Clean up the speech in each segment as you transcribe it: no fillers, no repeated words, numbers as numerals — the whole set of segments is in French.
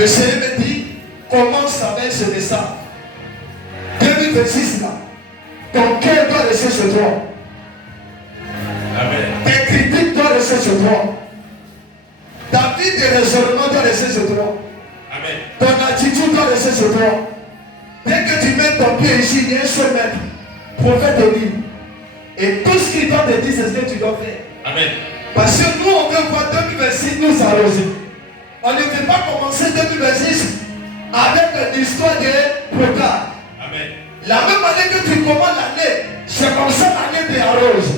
Le Seigneur me dit, commence avec ce message. 2026 là, ton cœur doit rester sur toi. Amen. Tes critiques doivent rester sur toi. Ta vie de raisonnement doit rester sur toi. Amen. Ton attitude doit rester sur toi. Dès que tu mets ton pied ici, il y a un seul maître. Prophète te dit. Et tout ce qu'il doit te dire, c'est ce que tu dois faire. Amen. Parce que nous, on veut voir 2026 nous arroser. On ne veut pas commencer 2026 avec une histoire de programme. Amen. La même année que tu commences l'année, c'est comme ça l'année te arrose.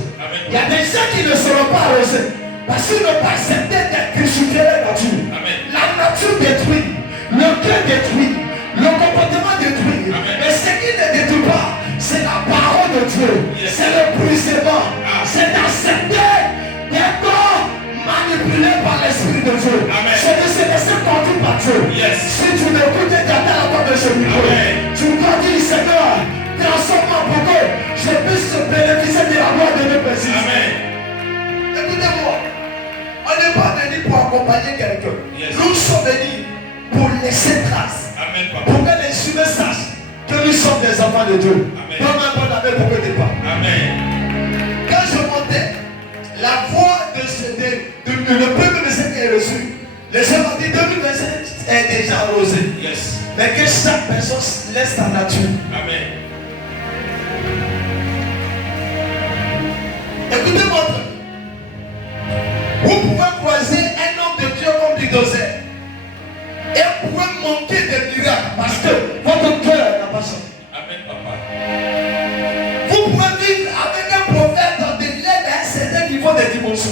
Il y a des gens qui ne seront pas arrosés. Parce qu'ils n'ont pas accepté d'être crucifiés la nature. Amen. La nature détruit, le cœur détruit, le comportement détruit. Amen. Mais ce qui ne détruit pas, c'est la parole de Dieu. Yes. C'est le brisement. Ah. C'est d'accepter d'être manipulé par l'Esprit de Dieu. Amen. C'est de se laisser conduire par Dieu. Yes. Si tu m'écoutes et tu attends la porte de ce micro, Amen. tu dois dire, Seigneur, transforme-moi pour que je puisse bénéficier de la gloire de Dieu. Amen. Écoutez-moi, on n'est pas venu pour accompagner quelqu'un. Yes. Nous sommes venus pour laisser trace. Amen, papa. Pour que les humains sachent que nous sommes des enfants de Dieu. Amen. Donne un bon appel pour que tu parles. Amen. Quand je montais, la voix le premier message qui est reçu, les gens ont dit 2027 est déjà arrosé. Yes. Mais que chaque personne laisse sa nature. Amen. Écoutez-moi. Vous pouvez croiser un homme de Dieu comme bulldozer. Et vous pouvez manquer de miracles parce que votre cœur n'a pas changé. Amen, papa. Vous pouvez vivre avec un prophète dans des lèvres à un certain niveau de dimension.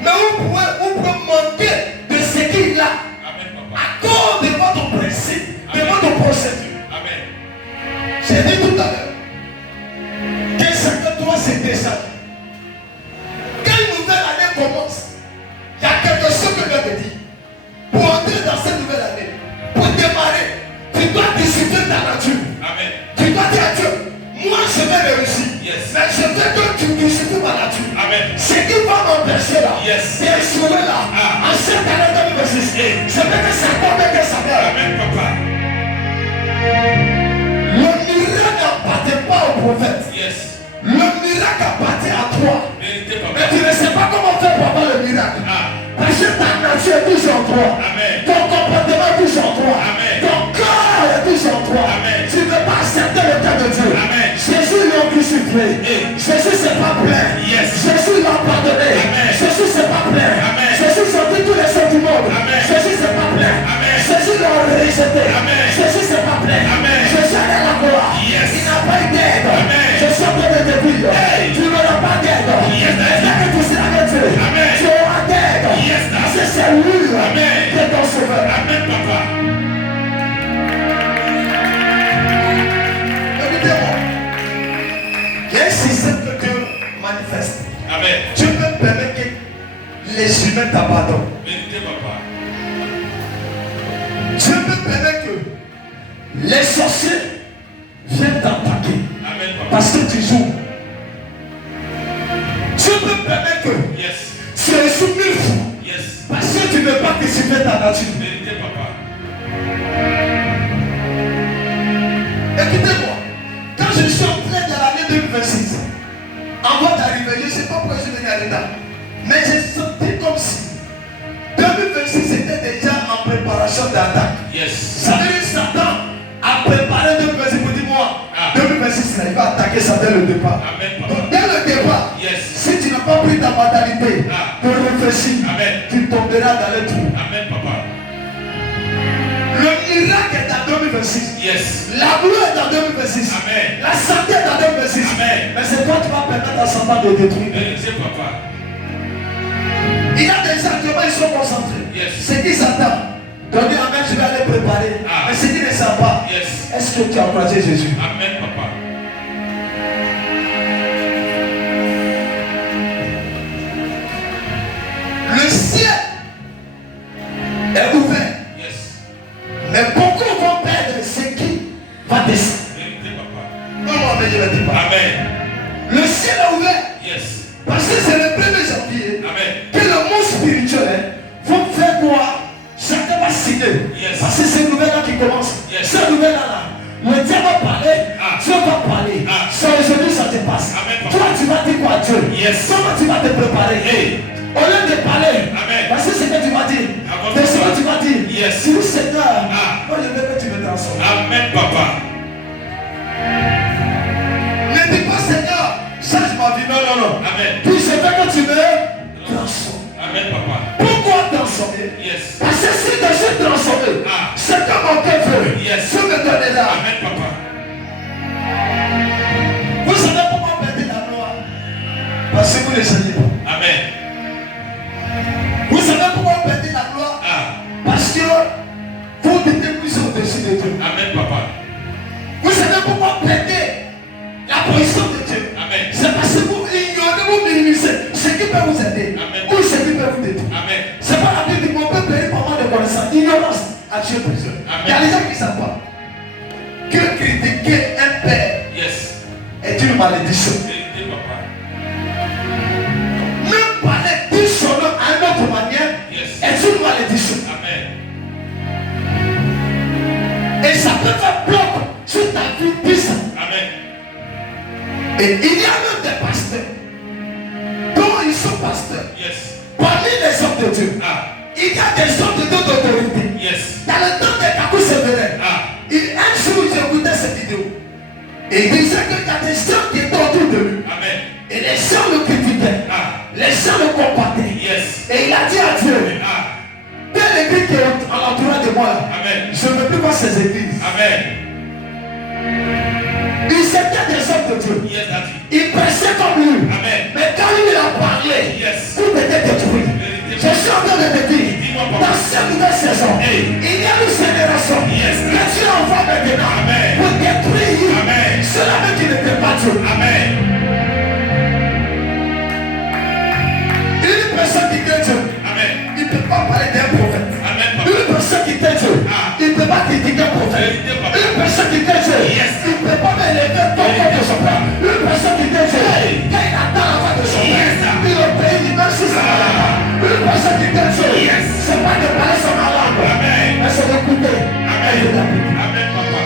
Mais vous pouvez manquer de ce qu'il a. Amen, papa. À cause de votre principe, de votre procédure. Amen. J'ai dit tout à l'heure que chacun doit se décharger. Quand une nouvelle année commence, il y a quelque chose que je vais te dire. Pour entrer dans cette nouvelle année, pour démarrer, tu dois discipliner ta nature. Amen. Tu dois dire à Dieu, moi je vais réussir. Yes. Mais je veux que tu disciplines ma nature. Amen. Ce qui va m'empêcher là, Yes. d'échouer là, Ah. en cette année 2026, je veux que ça tombe et que ça meure. Amen, papa. Le miracle n'appartient pas au prophète. Yes. Le miracle appartient à toi. Vérité, papa. Mais tu ne sais pas comment faire pour avoir le miracle. Ah. Parce que ta nature est toujours en toi. Amen. Ton comportement est toujours en toi. Amen. Ton corps est toujours en toi. Amen. Tu ne veux pas accepter le cas de Dieu. Amen. Jésus l'a crucifié. Eh. Jésus s'est pas plaint. Yes. Jésus l'a pardonné. Amen. Jésus s'est pas plaint. Amen. Jésus sortit tous les choses du monde. Amen. Jésus s'est pas plaint. Amen. Jésus l'a rejeté. Amen. Jésus s'est pas plaint. Amen. Jésus est à la gloire. Yes. Il n'a pas eu d'aide. Amen. Je suis en train de te dire. Hey. Tu n'auras pas d'aide. Yes. Dès que tu seras avec Dieu, Amen. tu auras d'aide. Yes. Parce que c'est lui Amen. qui est ton sauveur. Amen, papa. Écoutez-moi. Il y a un système que Dieu manifeste. Amen. Dieu peut permettre que les humains t'abandonnent. Vérité, papa. Dieu peut permettre que les sorciers viennent t'attaquer Amen, papa. parce que tu joues. Dieu peut permettre que Yes. tu échoues 1000 fois Yes. parce que tu ne veux pas discipliner ta nature. Vérité, papa. Écoutez-moi, quand je suis entré dans l'année 2026, avant d'arriver, je ne sais pas pourquoi je suis venu à l'état, mais j'ai senti comme si 2026 était déjà en préparation d'attaque. Yes. Ça veut dire que Satan a préparé 2026 pour dire moi, Ah. 2026 là, il va attaquer ça dès le départ. Amen, papa. Donc dès le départ, Yes. si tu n'as pas pris ta mentalité Ah. de réfléchir, Amen. tu tomberas dans le trou. Amen, papa. Le miracle est en 2026. Yes. La gloire est en 2026. Amen. La santé est en 2026. Amen. Mais c'est toi qui vas permettre à Satan de détruire. Vérité, papa. Il y a des gens qui sont concentrés. Yes. C'est qui Satan? Donc amen, je vais aller préparer. Ah. Mais c'est qui ne savent pas. Yes. Est-ce que tu as croisé Jésus? Amen, papa. Le ciel est ouvert. Yes. Mais beaucoup vont perdre ce qui va descendre. Vérité, papa. Non, mais je ne dis pas. Amen. Le ciel est ouvert. Yes. Parce que c'est le 1er janvier Amen. que le monde spirituel vont faire quoi? Chacun va signer. Yes. Parce Yes. Comment tu vas te préparer? Au lieu de parler, Amen. parce que c'est ce que tu vas dire. C'est ce que tu vas dire. Yes. Tu dis Seigneur, Ah. moi je veux que tu me transformes. Amen, papa. Ne dis pas Seigneur, change ma vie. Non, non, non. Amen. Puis je veux que tu me transformes. Amen, papa. Pourquoi transformer? Yes. Parce que si je suis transformé, Ah. c'est que mon cœur veut. Yes. Je me donner là. Amen, papa. Vous savez pourquoi perdre la gloire? Parce que vous ne savez pas. Amen. Vous savez pourquoi perdre la gloire? Ah. Parce que vous dites plus au-dessus de Dieu. Amen, papa. Vous savez pourquoi perdre la position de Dieu? Amen. C'est parce que vous ignorez, vous minimisez ce qui peut vous aider. Amen. Ou ce qui peut vous détruire. Amen. C'est pas la Bible dit qu'on peut payer par manque de connaissance. Ignorance à Dieu plusieurs. Amen. Il y a des gens qui ne savent pas que critiquer un père Yes. est une malédiction. Vérité, papa. Même parler de son nom à une autre manière Yes. est une malédiction. Amen. Et ça peut faire bloc sur ta vie puissante. Amen. Et il y a même des pasteurs dont ils sont pasteurs. Yes. Parmi les hommes de Dieu, Ah. il y a des hommes de Dieu d'autorité. Yes. Dans le temps des Kakou Sévérin, Ah. un jour j'écoutais cette vidéo. Et il disait qu'il y a des gens qui étaient autour de lui. Amen. Et les gens le critiquaient. Ah. Les gens le combattaient. Yes. Et il a dit à Dieu, Ah. telle église qui est à l'entourage de moi là, Amen. je ne veux plus voir ces églises. Amen. Ils étaient des hommes de Dieu. Yes, daddy. Ils prêchaient comme lui. Amen. Mais quand lui a parlé, Yes. tout était détruit. Je suis en train de te dire, dans cette nouvelle saison, il y a une génération Yes. que Dieu envoie maintenant Amen. pour détruire Amen. ceux-là qui n'étaient pas Dieu. Amen. Une personne qui crée Dieu, Amen. il ne peut pas parler d'un prophète. Amen, papa. Une personne qui crée Dieu, Ah. il ne peut pas critiquer un prophète. Vérité, papa. Une personne qui crée Dieu, Yes. il ne peut pas m'élever ton corps de son père. Une personne qui crée Dieu, quand il attend la voix de son père, Yes. il obéit même si ça va là-bas. Une personne qui crée Dieu, Yes. c'est pas de parler son langue, Amen. mais c'est d'écouter. Amen. Et de l'appliquer. Amen, papa.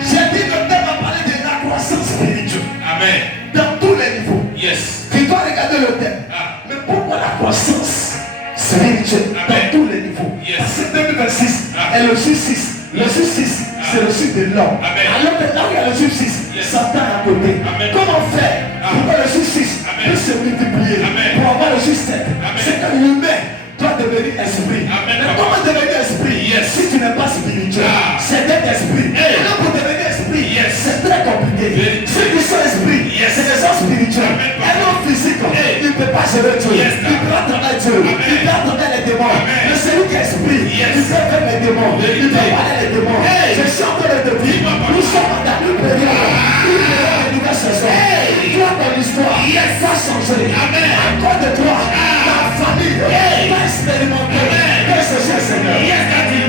J'ai dit le thème a parlé de la croissance spirituelle Amen. dans tous les niveaux. Yes. Tu dois regarder le thème. Ah. Mais pourquoi la croissance spirituelle Amen. dans tous les niveaux? Yes. Parce que 2026 Ah. est le chiffre 6. Le chiffre 6, c'est le chiffre de l'homme. Amen. Alors que là où il y a le chiffre 6, Yes. Satan est à côté. Amen. Comment faire pour que le chiffre 6 Amen. puisse se multiplier Amen. pour avoir le chiffre 7? Amen. C'est que l'humain doit devenir esprit. Amen. Mais comment devenir esprit Yes. si tu n'es pas spirituel? Ah. C'est d'être esprit. Hey. Alors pour devenir esprit, Yes. c'est très compliqué. Vérité. Ceux qui sont esprits, Yes. c'est des gens spirituels. Amen. Un homme physique, Hey. il ne peut pas gérer Dieu. Yes. Il peut attendre Dieu. Amen. Il peut attendre les démons. Amen. Mais celui qui est esprit, Yes. il peut faire les démons. Vérité. Il peut parler les démons. Hey. Je suis en train de te dire, Dis-moi, papa. nous sommes dans une période, une période de nouvelle saison. Hey. Toi, ton histoire Yes. va changer. Amen. Encore de toi, ta famille Hey. va expérimenter. Amen. Que ce soit Seigneur. Yes, daddy.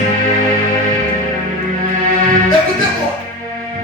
Écoutez-moi,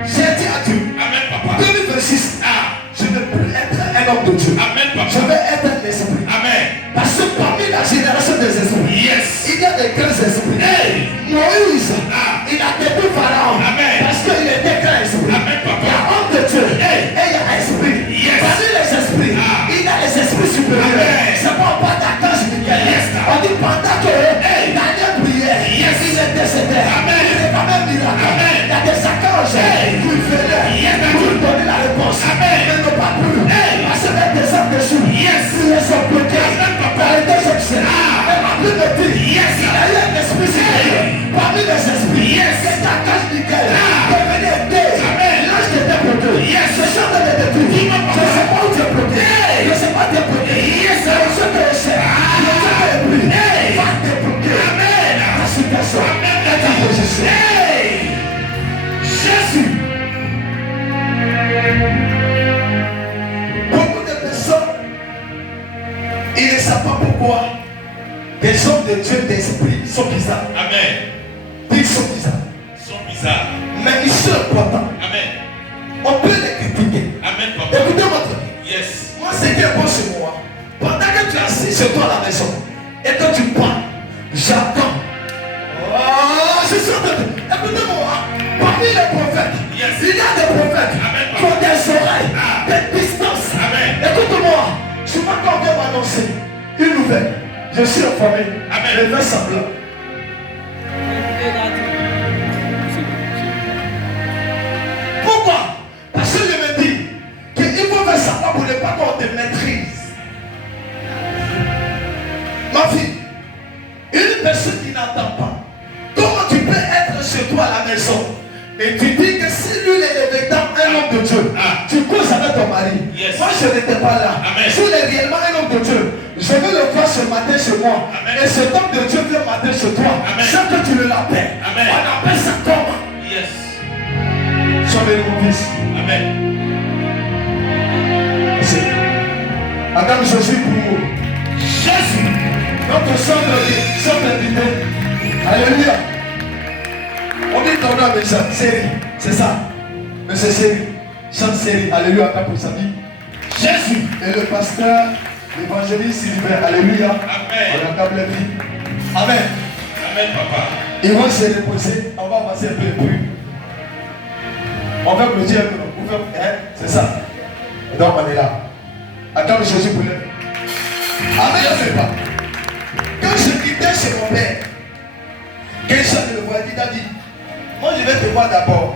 j'ai dit à Dieu, Amen, papa. 2026, Ah. je ne veux plus être un homme de Dieu. Amen, Je papa. vais être un esprit. Amen. Parce que parmi la génération des esprits, Yes. il y a des grands esprits. Hey. Moïse, Ah. il a détruit Pharaon. Amen. Parce qu'il était grand esprit. Amen, papa. Il y a homme de Dieu. Hey. Et il y a esprit. Yes. Parmi les esprits, Ah. il y a les esprits supérieurs. Amen. C'est pas pas d'archange Michael. Yes. On dit pendant que Hey. Daniel priait, Yes. il est décédé. Amen. Il est quand même miracle. Amen. Il y a des archanges Hey. qui venaient Yes. pour lui donner la réponse. Amen. Mais ne pas plus. Hey. Parce que les hommes dessus, Yes. ils sont bloqués. Amen, papa. Dans les deux sections. Ah. Et ma Bible dit, Yes. il y a eu un esprit supérieur. Parmi les esprits, Yes. c'est archange Michael. Ah. Qui venait aider. Amen. L'ange qui était bloqué. Yes. Je suis en train de te dire, Dis-moi, je papa. ne sais pas où tu es bloqué. Hey. Je ne sais pas où tu es bloqué. Yes. C'est le Dieu que je sais. Le Dieu que je prie. Hey. Va te bloquer. Amen. Ta situation. Amen. Et ta position. Hey. Jésus. Beaucoup de personnes, ils ne savent pas pourquoi des hommes de Dieu d'esprit sont bizarres. Amen. Ils sont bizarres. Ils sont bizarres. Mais ils sont importants. Amen. On peut les critiquer. Amen, papa. Écoutez-moi très bien. Yes. Moi, c'est qui est bon chez moi. Pendant que tu es assis chez toi à la maison et que tu parles, j'attends. Oh, je suis en train de... Écoutez-moi. Parmi les prophètes, Yes. il y a des prophètes Amen, qui ont des fait. Je suis informé. Amen. Je fais semblant. Pourquoi? Parce que je me dis qu'il faut faire semblant pour ne pas qu'on te maîtrise. Ma fille, une personne qui n'entend pas, comment tu peux être chez toi à la maison et tu dis que si lui est véritablement un homme de Dieu, tu causes avec ton mari. Yes. Moi je n'étais pas là. Amen. S'il est réellement un homme de Dieu, je veux le voir ce matin chez moi. Amen. Et cet homme de Dieu vient matin chez toi. Amen. Sans que tu ne l'appelles. Amen. On appelle ça comment? Yes. Sois béni mon fils. Amen. Madame Jésus pour Jésus. notre centre invité. Alléluia. On dit ton nom, monsieur Série. C'est ça. Monsieur Série. Chante Série. Alléluia. Pour sa vie. Jésus. Et le pasteur, l'évangéliste Sylvain. Alléluia. Amen. On accable la vie. Amen. Amen, papa. Ils vont se reposer. On va passer un peu plus. On va me dire, c'est ça. Et donc on est là. Acclame Jésus pour lui. Amen, je ne sais pas. Quand je quittais chez mon père, quelqu'un me le voit, il a dit, moi je vais te voir d'abord.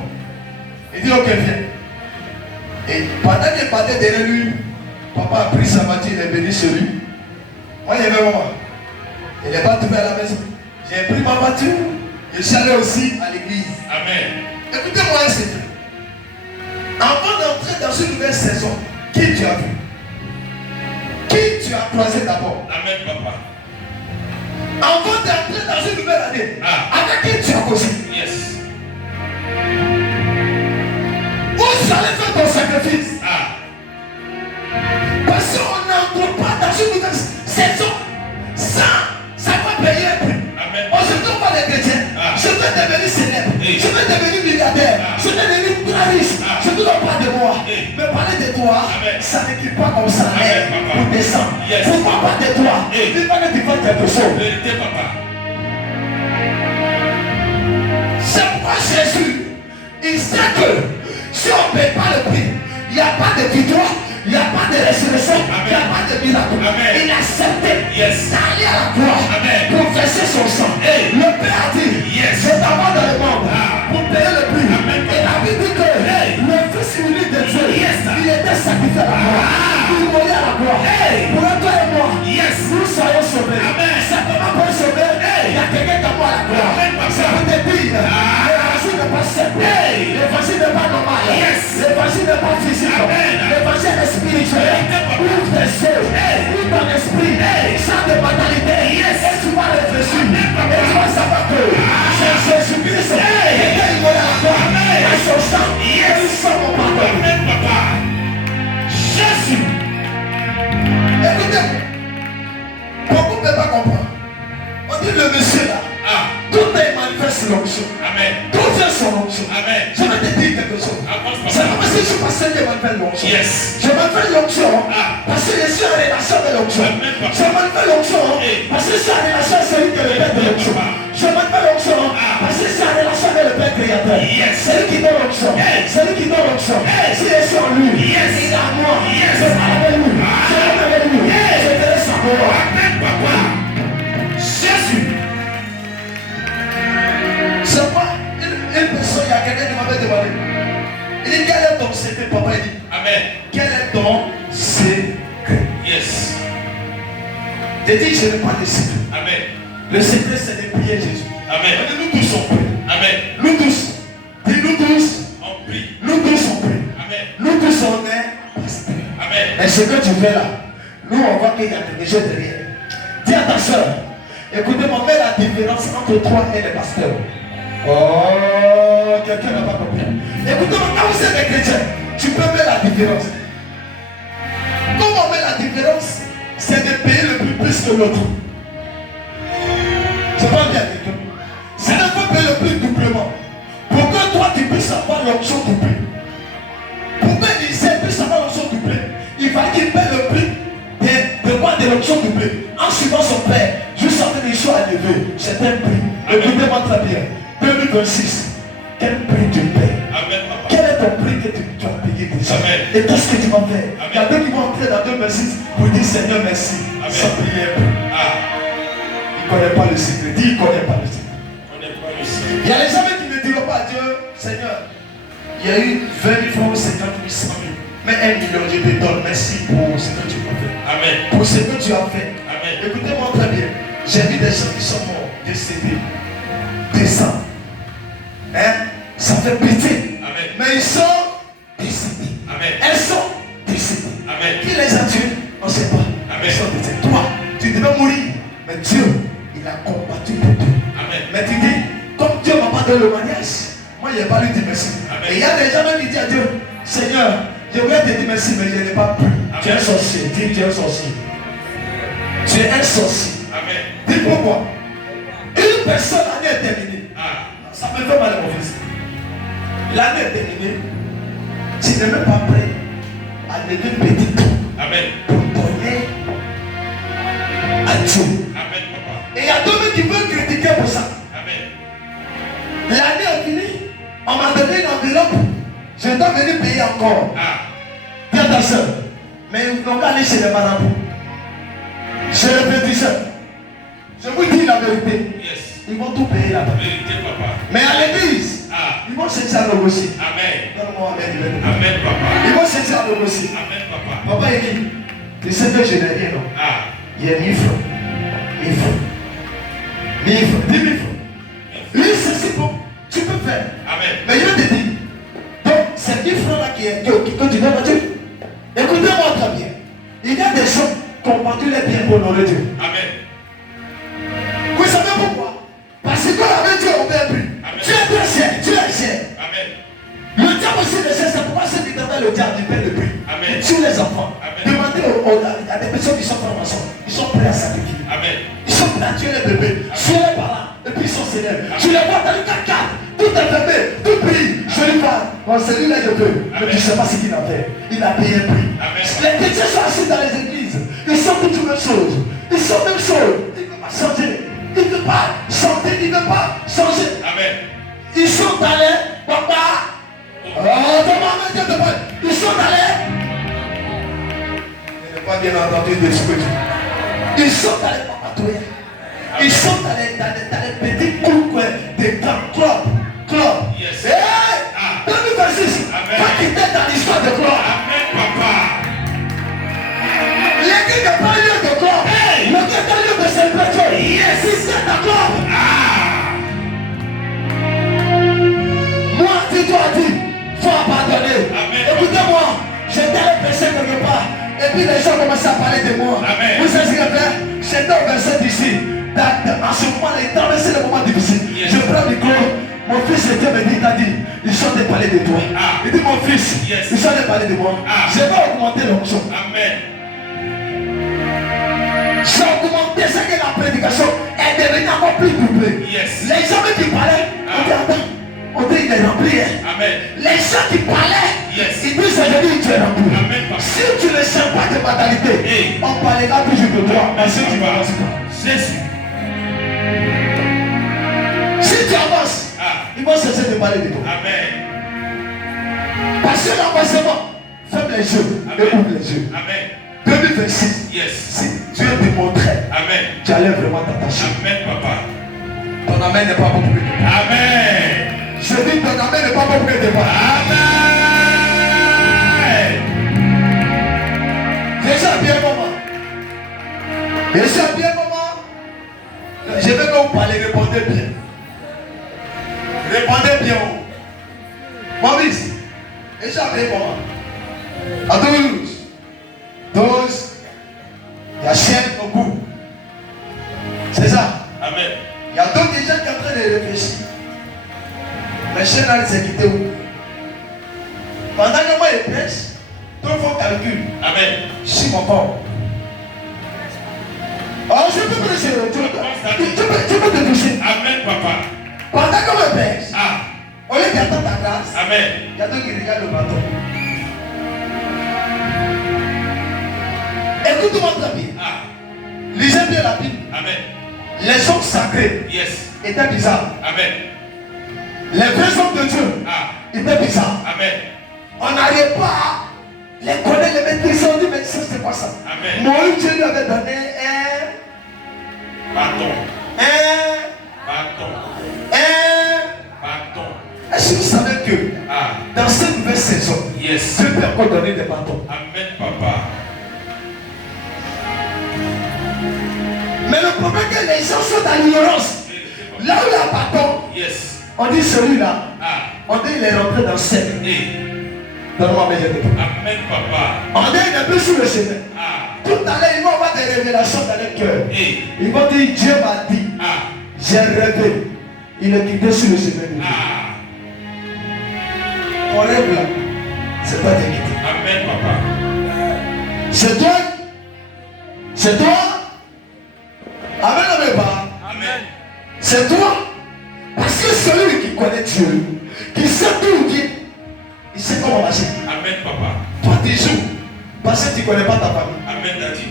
Il dit, ok, viens. Et pendant qu'il partait derrière lui, papa a pris sa voiture, il est venu chez lui. Moi, il y avait maman. Il n'est pas trouvé à la maison. J'ai pris ma voiture, je suis allé aussi à l'église. Amen. Écoutez-moi un secret. Avant d'entrer dans une nouvelle saison, qui tu as vu? Qui tu as croisé d'abord? Amen, papa. Avant d'entrer dans une nouvelle année, avec qui tu as causé? Yes. Où tu allais faire ton sacrifice? Parce qu'on n'entre pas dans une nouvelle saison sans savoir payer un prix. Amen. Aujourd'hui, on parle des chrétiens. Je veux devenir célèbre. Je veux devenir milliardaire. Je veux devenir très riche. Je ne parle pas de moi. Mais parler de toi, ça n'équipe pas comme ça. Pour descendre. Yes. Pourquoi pas de toi? Il va que tu fasses quelque chose. Vérité, papa. C'est pourquoi Jésus, il sait que si on ne paie pas le prix, il n'y a pas de victoire, il n'y a pas de résurrection, il n'y a pas de miracle. Il a accepté d'aller à la croix pour verser son sang. Le Père a dit, je t'envoie dans le monde pour payer le prix. Et la Bible dit que le Fils unique de Dieu, il était sacrifié à la croix. Il mourait à la croix. Pour toi et moi, nous soyons sauvés. Simplement pour sauver, il y a quelqu'un qui est mort à la croix. Ça veut te dire, l'évangile n'est pas simple. L'évangile n'est pas normal. L'évangile n'est pas physique. L'évangile est spirituel. Ouvre tes yeux, ouvre ton esprit, change de mentalité. Et tu vas réfléchir. Et tu vas savoir que c'est Jésus-Christ qui est mort à la croix. Et son sang, il sort mon pardon. Amen, papa. Jésus. Écoutez, beaucoup ne peuvent pas comprendre. On dit le monsieur là, tout est manifeste l'onction. Amen. Tout vient son onction. Amen. Je vais te dire quelque chose. C'est pas parce que je suis passé que je manifeste l'onction. Yes. Je manifeste l'onction parce que je suis en relation avec l'onction. Je manifeste l'onction parce que je suis en relation avec celui qui est le père de l'onction. Je manifeste l'onction parce que je suis en relation avec le père créateur. Celui qui donne l'onction. Celui qui donne l'onction. Si je suis en lui, il est à moi. Je parle avec lui. Je parle avec lui. Je te laisse savoir. Amen, papa. Jésus. C'est pas une personne, il y a quelqu'un qui m'avait demandé. Il dit, quel est ton secret, papa? Il dit, Amen. quel est ton secret? Yes. Il dit, je n'ai pas de secret. Amen. Le secret, c'est de prier Jésus. Amen. On dit, nous tous on prie. Amen. Nous tous. Dis, nous tous. On prie. Nous tous on prie. Amen. Nous tous on est pasteur. Amen. Et ce que tu fais là, nous on voit qu'il y a quelque chose derrière. Dis à ta soeur, écoutez-moi, mets la différence entre toi et les pasteurs. Oh, quelqu'un n'a pas compris. Écoutez-moi, quand vous êtes des chrétiens, tu peux mettre la différence. Comment on met la différence? C'est de payer le plus que l'autre. C'est pas bien avec toi. C'est de pas payer le plus doublement. Pour que toi tu puisses avoir l'onction doublée. Pour que l'Israël puisse avoir l'onction doublée, il fallait qu'il paie le prix de l'onction doublée. En suivant son père, juste après qu'il soit élevé. C'est un prix. Écoutez-moi très bien. 2026. Quel prix tu payes? Amen, papa. Quel est ton prix que tu as payé déjà? Amen. Et qu'est-ce que tu vas faire? Amen. Il y a deux qui vont entrer dans 2026 pour dire Seigneur merci. Amen. Sans prière. Il ne connaît pas le secret. Dis, il ne connaît pas le secret. Il y a les gens qui ne diront pas à Dieu, Seigneur, il y a eu 20 000 francs, 50 000, 100 000. Mais 1 million, je te donne. Merci pour ce que tu m'as fait. Amen. Pour ce que tu as fait. Amen. Écoutez-moi très bien. J'ai vu des gens qui sont morts, décédés, décents. Hein? Ça fait pitié. Amen. Mais ils sont décédés. Amen. Elles sont décédées. Amen. Qui les a tués? On ne sait pas. Amen. Ils sont décédés. Toi, tu devais mourir. Mais Dieu, il a combattu pour toi. Amen. Mais tu dis, comme Dieu m'a pas donné le mariage, moi je n'ai pas lui dit merci. Amen. Et il y a des gens qui disent à Dieu, Seigneur, je voulais te dire merci, mais je n'ai pas pu. Tu es un sorcier. Dis, tu es un sorcier. Tu es un sorcier. Amen. Dis pourquoi? Une personne, l'année est terminée. Ah. Ça me fait mal à mon fils. L'année est terminée. Tu n'es même pas prêt à lever petit tout Amen. pour donner à Dieu. Amen, papa. Et il y a d'autres qui veulent critiquer pour ça. Amen. L'année est finie. On m'a donné une enveloppe. Je dois venir payer encore. Ah. Viens ta soeur. Mais ils n'ont qu'à aller chez les marabouts. Chez les pétisseurs. Je vous dis la vérité. Yes. Ils vont tout payer là-bas. Vérité, papa. Mais à l'église, Ah. ils vont chercher à négocier. Amen. Donne-moi Amen. Amen, papa. Ils vont chercher à négocier. Amen, papa. Papa, il dit, tu sais que je n'ai rien, non? Ah. Il y a 1000 francs. 1000 francs. 1000 francs. 10 000 francs. Lui, c'est bon. Tu peux faire. Amen. Mais je te dis, donc, ces 1000 francs là que tu donnes à Dieu. Écoutez-moi très bien. Il y a des gens qui ont battu les biens pour honorer Dieu. Amen. Vous savez pourquoi? Parce que avec Dieu, on perd plus. Dieu est très cher. Dieu est cher. Amen. Le diable aussi est cher. C'est pourquoi ceux qui demandent le diable, ils paient le prix. Amen. Ils tuent les enfants. Amen. Demandez à des personnes qui sont francs-maçons. Ils sont prêts à sacrifier. Amen. Ils sont prêts à tuer les bébés, tuer les parents, et puis ils sont célèbres. Tu les vois dans le 4x4, tout est fermé, tout brille. Je lui parle. Bon, celui-là, je peux. Mais tu ne sais pas ce qu'il a fait. Il a payé un prix. Amen. Les chrétiens sont assis dans les églises. Ils sont tous la même chose. Ils sont la même chose. Ils ne veulent pas changer. Ils ne veulent pas chanter. Ils ne veulent pas changer. Amen. Ils sont allés, papa. Ils sont allés. Je n'ai pas bien entendu de ce que tu dis. Ils sont allés, papa, toi. Ils sont allés dans les petits groupes des grands clubs. Yes. Hey! 2026. Amen. Pas quitter dans l'histoire de club. Amen, papa. L'église n'est pas lieu de club. Hey! L'église est un lieu de célébration. Yes. C'est un club. Ah. Moi, tu dois dire, faut abandonner. Amen. Écoutez-moi, j'étais allé pécher quelque part. Et puis les gens commençaient à parler de moi. Amen. Vous savez ce qu'il a fait? J'étais au verset d'ici. En ce moment-là, il traversait le moment difficile. Yes. Je prends le micro. Mon fils était me dit, il t'a dit, ils sont allés parler de toi. Ah. Il dit, mon fils, Yes. ils sont allés parler de moi. Ah. Je vais augmenter l'onction. Amen. J'ai augmenté ce que la prédication est devenue encore plus doublée. Yes. Les gens qui parlaient, on dit, attends, on dit, il est rempli. Hein. Amen. Les gens qui parlaient, Yes. ils disent aujourd'hui tu es rempli. Amen, papa. Si tu ne sens pas de fatalité, Hey. on parlera toujours de toi. Mais si tu n'avances pas, Jésus. si tu avances, Ah. ils vont cesser de parler de toi. Amen. Parce que l'avancement, ferme les yeux et Amen. ouvre les yeux. Amen. 2026, Yes. si Dieu te montrait, Amen. tu allais vraiment t'attacher. Amen, papa. Ton amen n'est pas bon pour lui. Amen. Je dis ton amen n'est pas bon pour lui. Amen. Déjà bien maman. Déjà bien maman. Je vais vous parler, répondez bien. Répondez bien. Maurice. Déjà bien maman. À 12. Il y a chaîne au bout. C'est ça. Amen. Il y a d'autres gens qui sont en train de réfléchir. Mais chaîne là, c'est quitté où? Pendant que moi je prêche, tout le monde calcule. Amen. Si mon papa. Oh, je peux prêcher. Tu peux te toucher. Amen, papa. Pendant que moi je prêche, Ah. au lieu d'attendre ta grâce, Amen. il y a d'autres qui regardent le bateau. Écoute-moi très bien. Ah. Lisez bien la Bible. Amen. Les hommes sacrés Yes. étaient bizarres. Amen. Les vrais hommes de Dieu Ah. étaient bizarres. Amen. On n'arrivait pas à les connaître, les maîtriser. On dit, mais ça, c'est pas ça. Amen. Moïse, Dieu lui avait donné un Pardon. Yes. Dieu peut encore donner des bâtons. Amen, papa. Mais le problème est que les gens sont dans l'ignorance. Là où il y a un bâton, Yes. on dit celui-là, Ah. on dit il est rentré dans le cercle. Eh. Donne-moi mes yeux. Amen, papa. On dit il est un peu sur le chemin. Ah. Tout à l'heure, ils vont avoir des révélations dans leur cœur. Eh. Ils vont dire, Dieu m'a dit, Ah. j'ai rêvé. Il est quitté sur le chemin de Dieu. Ah. Ton rêve là, c'est toi qui es quitté. Amen, papa. C'est toi. C'est toi. Amen, amen, pas. Amen. C'est toi. Parce que celui qui connaît Dieu, qui sait tout, il sait comment marcher. Amen, papa. Toi, tu joues. Parce que tu ne connais pas ta famille. Amen, daddy.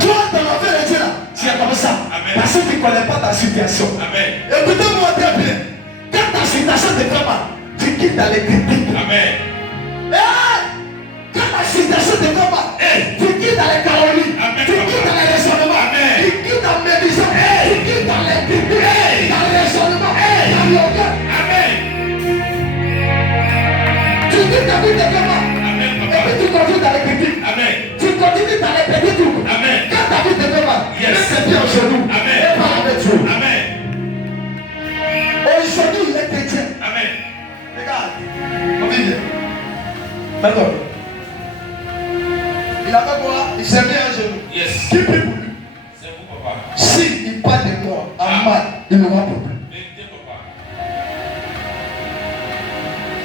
Toi, ton affaire de Dieu là, tu es comme ça. Amen. Parce que tu ne connais pas ta situation. Amen. Écoutez-moi très bien. Quand ta situation te fait mal, tu quittes dans les critiques. Amen. Quand la situation te fait mal, tu quittes dans les calories. Amen. Tu quittes dans les raisonnements. Amen. Tu quittes dans les médecins. Tu quittes dans les critiques. Dans les raisonnements. Dans l'orgueil. Amen. Tu quittes ta vie te fait mal. Amen, Et papa. puis tu continues dans les critiques. Amen. Tu continues dans les petits trucs. Amen. Quand ta vie te fait mal, Yes. mets tes pieds en genoux. Amen. Et parle avec Dieu. Amen. Aujourd'hui, il est chrétien. Amen. Regarde. On vit. D'accord. Il avait quoi? Il s'est mis un genou. Yes. Qui prie pour lui? C'est vous, papa. Si il parle de moi en mal, il n'aura pas plus. Vérité, papa.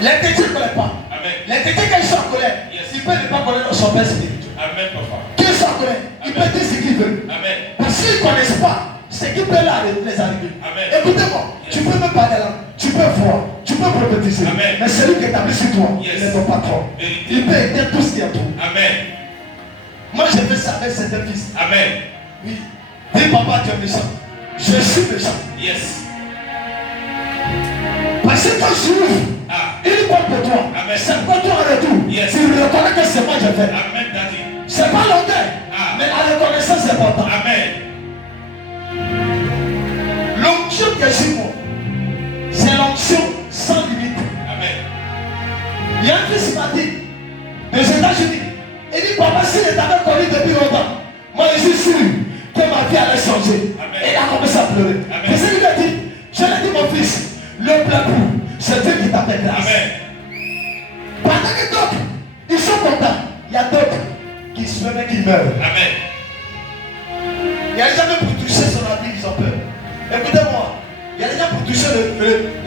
Les chrétiens ne connaissent pas. Amen. Les chrétiens, quand ils sont en colère, Yes. ils peuvent ne pas connaître son père spirituel. Amen, papa. Quand ils sont en colère, ils peuvent dire ce qu'ils veulent. Amen. Parce qu'ils ne connaissent pas ce qui peut les arriver. Amen. Écoutez-moi, Yes. tu peux même parler là, tu peux voir, tu peux prophétiser. Amen. Mais celui qui est établi sur toi, Yes. il est ton patron. Vérité. Il peut aider tout ce qu'il y a tout. Amen. Moi, j'ai fait ça avec certains fils. Amen. Oui. Dis papa, tu es méchant. Je suis méchant. Yes. Parce que quand je ouvre, Ah. il compte pour toi. Amen. C'est pas toi en retour. Yes. Tu reconnais que c'est moi qui ai fait. Amen, daddy. C'est pas l'orgueil. Ah. Mais la reconnaissance est importante. Amen. L'onction que j'ai moi, c'est l'onction sans limite. Amen. Il y a un fils qui m'a dit, des États-Unis, il dit, papa, s'il est avec connu depuis longtemps, moi je suis sûr que ma vie allait changer. Amen. Et il a commencé à pleurer. Amen. C'est ce qu'il m'a dit. Je lui ai dit, mon fils, le pleurou, c'est Dieu qui t'a fait grâce. Amen. Pendant que d'autres, ils sont contents, il y a d'autres qui se meurent et qui meurent. Amen. Il y a des gens même pour toucher son habit, ils ont peur. Écoutez-moi, il y a des gens pour toucher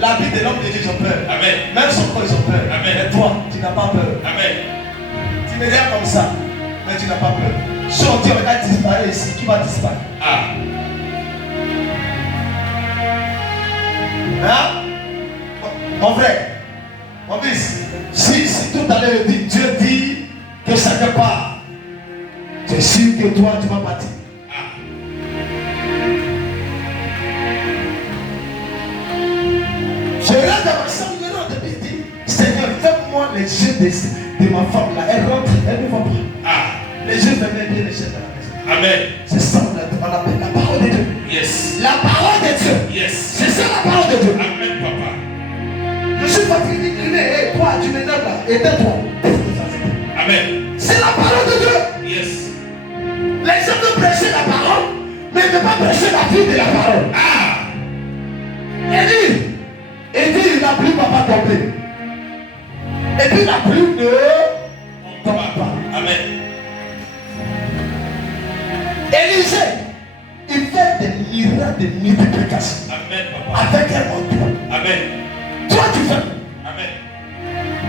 l'habit de l'homme de Dieu, ils ont peur. Amen. Même son corps, ils ont peur. Amen. Mais toi, tu n'as pas peur. Amen. Tu me regardes comme ça, mais tu n'as pas peur. Si on dit regarde disparaître ici, qui va disparaître? Ah. Hein? Mon frère, mon fils, si tout à l'heure Dieu dit que ça ne part, c'est sûr que toi tu vas partir. Ah. Je regarde dans ma chambre, je rentre et je dis, Seigneur, fais-moi les yeux de ma femme là. Elle rentre, elle ne va pas. Ah. Les yeux fermés, bien les yeux dans la maison. Amen. C'est ça on appelle la parole de Dieu. Yes. La parole de Dieu. Yes. C'est ça la parole de Dieu. Amen, papa. Je suis fatigué de crier, hé, toi, tu m'énerves là, et tais-toi. Amen. C'est la parole de Dieu. Yes. Les gens veulent prêcher la parole, mais ne pas prêcher la vie de la parole. Ah. Il dit, il n'a plus papa tombé. Et puis il n'a plus de ton papa. Amen. Élisée, il fait des miracles de multiplication. Amen, papa. Avec un manteau. Amen. Toi tu fais. Amen.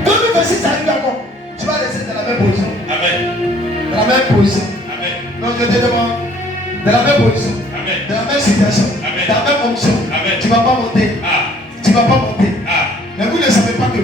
2026 arrive encore. Tu vas rester dans la même position. Amen. Dans la même position. Amen. Non, je te demande. Dans la même position. Amen. Dans la même situation. Amen. Dans la même fonction. Amen. Tu ne vas pas monter. Ah. Tu ne vas pas monter. Ah. Mais vous ne savez pas que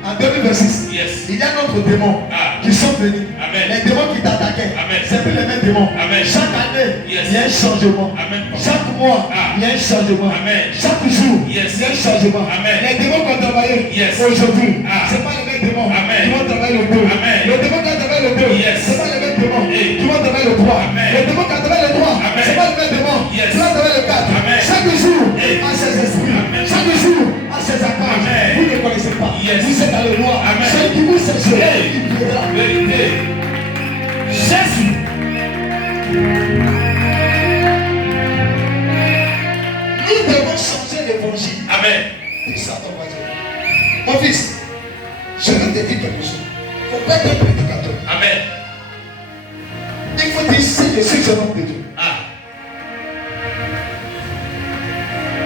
en 2026, Yes. il y a d'autres démons qui sont venus. Amen. Les démons qui t'attaquaient, Amen. c'est plus les mêmes démons. Amen. Chaque année, Yes. il y a un changement. Amen. Chaque mois, il y a un changement. Amen. Chaque jour, Yes. il y a un changement. Amen. Les démons qui ont travaillé Yes. aujourd'hui, Ah. ce n'est pas les mêmes démons Amen. qui vont travailler le 2. Amen. Les démons qui ont travaillé le 2, Yes. ce n'est pas les mêmes démons Hey. qui vont travailler le 3. Amen. Les démons qui ont travaillé le 3, Amen. ce n'est pas les mêmes démons Yes. qui vont travailler le 4. Amen. Chaque jour, Hey. à ses esprits. Amen. Chaque jour, à ses accords. Amen. Vous ne connaissez pas. Yes. Vous êtes dans le noir. Amen. Celui qui vous cherche, Dis ça à ton voisin. Mon fils, je vais te dire quelque chose. Il ne faut pas être un prédicateur. Amen. Il faut dire si je suis un homme de Dieu. Ah.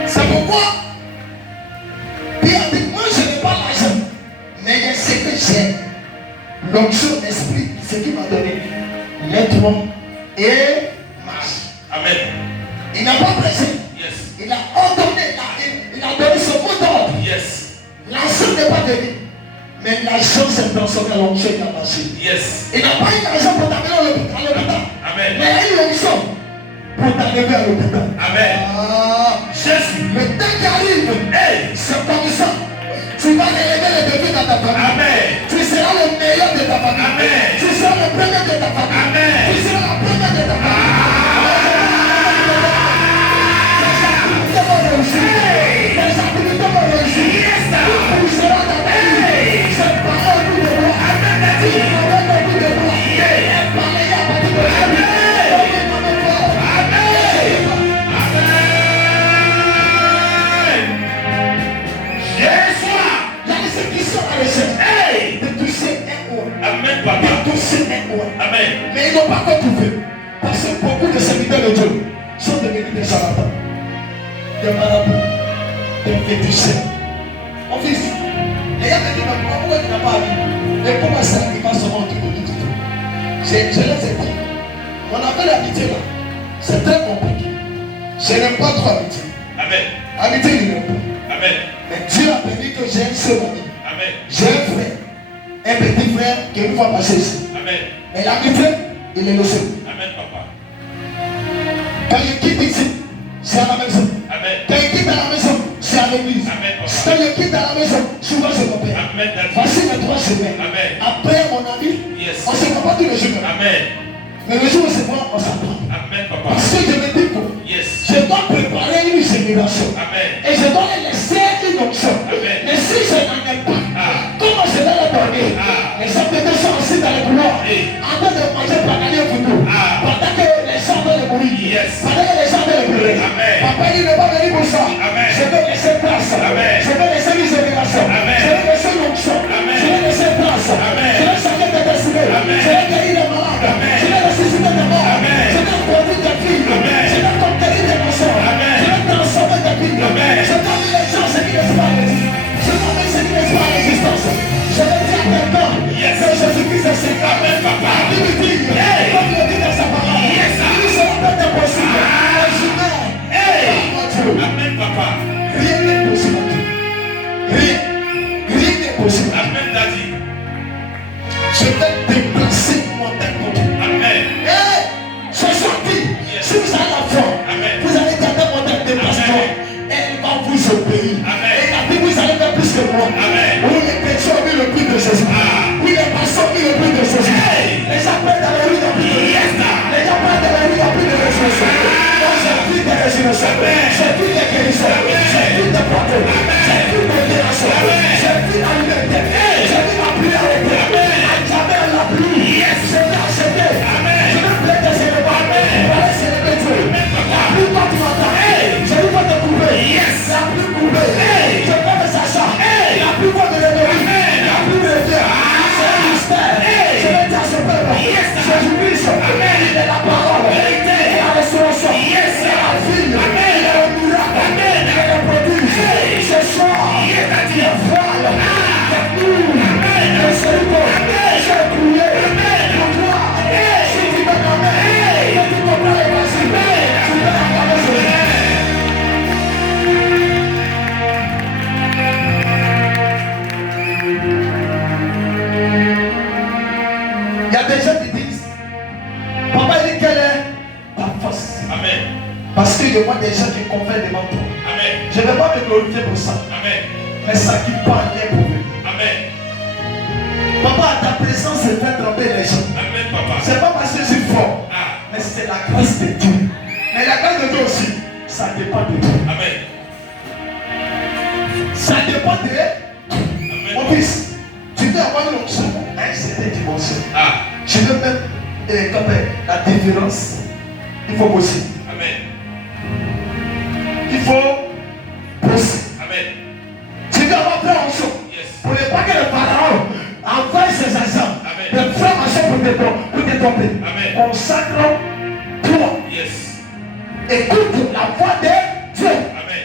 C'est pourquoi Pierre dit, moi je n'ai pas l'argent, mais il y a ce que j'ai. L'onction d'esprit, ce qui m'a donné. Lève-toi et marche. Amen. Il n'a pas pressé. Yes. Il a ordonné, il a donné son mot d'ordre. Yes. L'argent n'est pas venu. Mais l'argent s'est transformé en l'onction, il a marché. Yes. Il n'a pas eu l'argent pour t'amener à l'hôpital. Amen. Mais il a eu l'onction pour t'amener à l'hôpital. Amen. Jésus. Le temps qui arrive, Hey. c'est comme ça. Tu vas élever les défis dans ta famille. Amen. Tu seras le meilleur de ta famille. Amen. Tu seras le premier de ta famille. Amen. Tu seras la première de ta famille. Les activités vont réussir. Tu seras dans ta vie. C'est parler au bout de moi. Tu parles au bout de moi. Parler à partir de la vie. De toucher un oie. Amen, papa. De toucher un oie. Amen. Mais ils n'ont pas encore trouvé. Parce que beaucoup de serviteurs de Dieu sont devenus des charlatans, des marabouts, des féticheurs. Mon fils, les gars me disent, pourquoi tu n'as pas vu? Et pourquoi ça arrive pas seulement au tout? Je les ai dit. Mon appel d'amitié là, c'est très compliqué. Je n'aime pas trop amitié. Amen. Amitié, je n'aime pas. Amen. Mais Dieu a permis que j'ai un seul ami. Amen. J'ai un frère, un petit frère qui nous va passer ici. Amen. Mais l'amitié, il est le seul. Amen, papa. Quand il quitte ici, c'est à la maison. Amen. Quand il quitte à la maison, c'est à l'église. Amen, papa. Quand il quitte à la maison, souvent c'est mon père. Amen, daddy. Voici mes 3 semaines. Amen. Après mon ami, Yes. on ne se voit pas tous les jours. Amen. Mais le jour où c'est moi, on s'apprend. Amen, papa. Parce que je me dis que Yes. je dois préparer une génération. Amen. Et je dois les laisser une onction. Amen. Mais si je n'en ai pas, Ah. comment je vais les donner? Ah. Les hommes de Dieu sont assis dans les couloirs, Hey. en train de manger pendant les couteaux. Ah. Pendant que les gens veulent mourir. Yes. Pendant que les gens veulent pleurer. Amen. Papa, il n'est pas venu pour ça. Amen. Je vais laisser place. Amen. Je vais laisser une génération. Amen. Je vais laisser une onction. Amen. Je vais laisser place. Amen. Je vais changer tes destinées. Amen. Je vais guérir les malades. Amen. Je vais ressusciter des morts. Amen. Je vais conduire tes filles. Amen. Je vais conquérir tes nations. Amen. Je vais transformer tes filles. Amen. Je vais amener les gens ce qui ne sont pas résistés. Je vais amener ce qui ne sont pas résistance. Je vais dire à quelqu'un Yes. que Jésus-Christ est Seigneur. Amen, papa. Il me dit, Hey. comme il le dit dans sa parole, Yes, sir. il sera peut-être impossible. Mais je mets Hey. mon Dieu. Amen, papa. Rien n'est possible à Dieu. Rien. Rien n'est possible. Amen, daddy. Je vais déplacer mon tête contre vous. Amen. Hey, je sorti. Yes. Si vous avez la foi, Amen. vous allez garder mon tête déplacement. Elle va vous obéir. Amen. Et la Bible, vous allez faire plus que moi. Amen. Où les chrétiens ont mis le prix de Jésus. Ah. Où les pasteurs ont mis le prix de Jésus. Hey. Les gens prennent dans la rue, ils ont plus de Yes, Jésus. sir. Les gens prennent dans la rue, ils ont plus de résurrection. Moi, j'ai plus de résurrection. Amen. J'ai plus de guérison. Amen. J'ai plus de portée. J'ai plus de libération. Amen. J'ai plus la liberté. Hey. J'ai plus la pluie arrêtée. Amen. À jamais la pluie. Yes. Je vais acheter. Amen. Je vais plaider des éléments. Amen. Pour aller célébrer Dieu. Amen, papa. La pluie, toi, tu m'entends. Hey. Je vais pas te couper. Yes. La pluie coupée. Hey. Je vais me sacha. Hey. La pluie va me lever. Amen. La pluie me revient. C'est un mystère. Hey. Je vais dire à ce peuple. Yes. Jésus-Christ. Amen. Il est la parole. Vérité. Il est la restauration. Yes. Il est la vie. Amen. Il est le miracle. Amen. Il est le prodige. Hey. Ce soir. Yes, daddy. Le voile. La pluie. Amen. Le Seigneur. Amen. J'ai prié. Amen. Pour toi. Hey. Si tu veux l'amer. Hey. Que tu comprends les principes. Tu veux l'acclamer ce jour. Il y a des gens qui disent, papa dit quelle est ta force? Amen. Parce que je vois des gens qui confèrent devant toi. Amen. Je ne vais pas me glorifier pour ça. Amen. Mais ça qui parle est pour eux. Amen. Papa, ta présence fait trembler les gens. Amen, papa. C'est pas parce que je suis fort, Ah. mais c'est la grâce de Dieu. Mais la grâce de Dieu aussi, ça dépend de Dieu. Amen. Ça dépend de Amen. mon fils. Tu peux avoir une onction à une certaine dimension. Ah. Tu veux même comme la différence. Il faut bosser. Amen. Il faut bosser. Amen. développer. Amen. Consacre-toi. Yes. Écoute la voix de Dieu. Amen.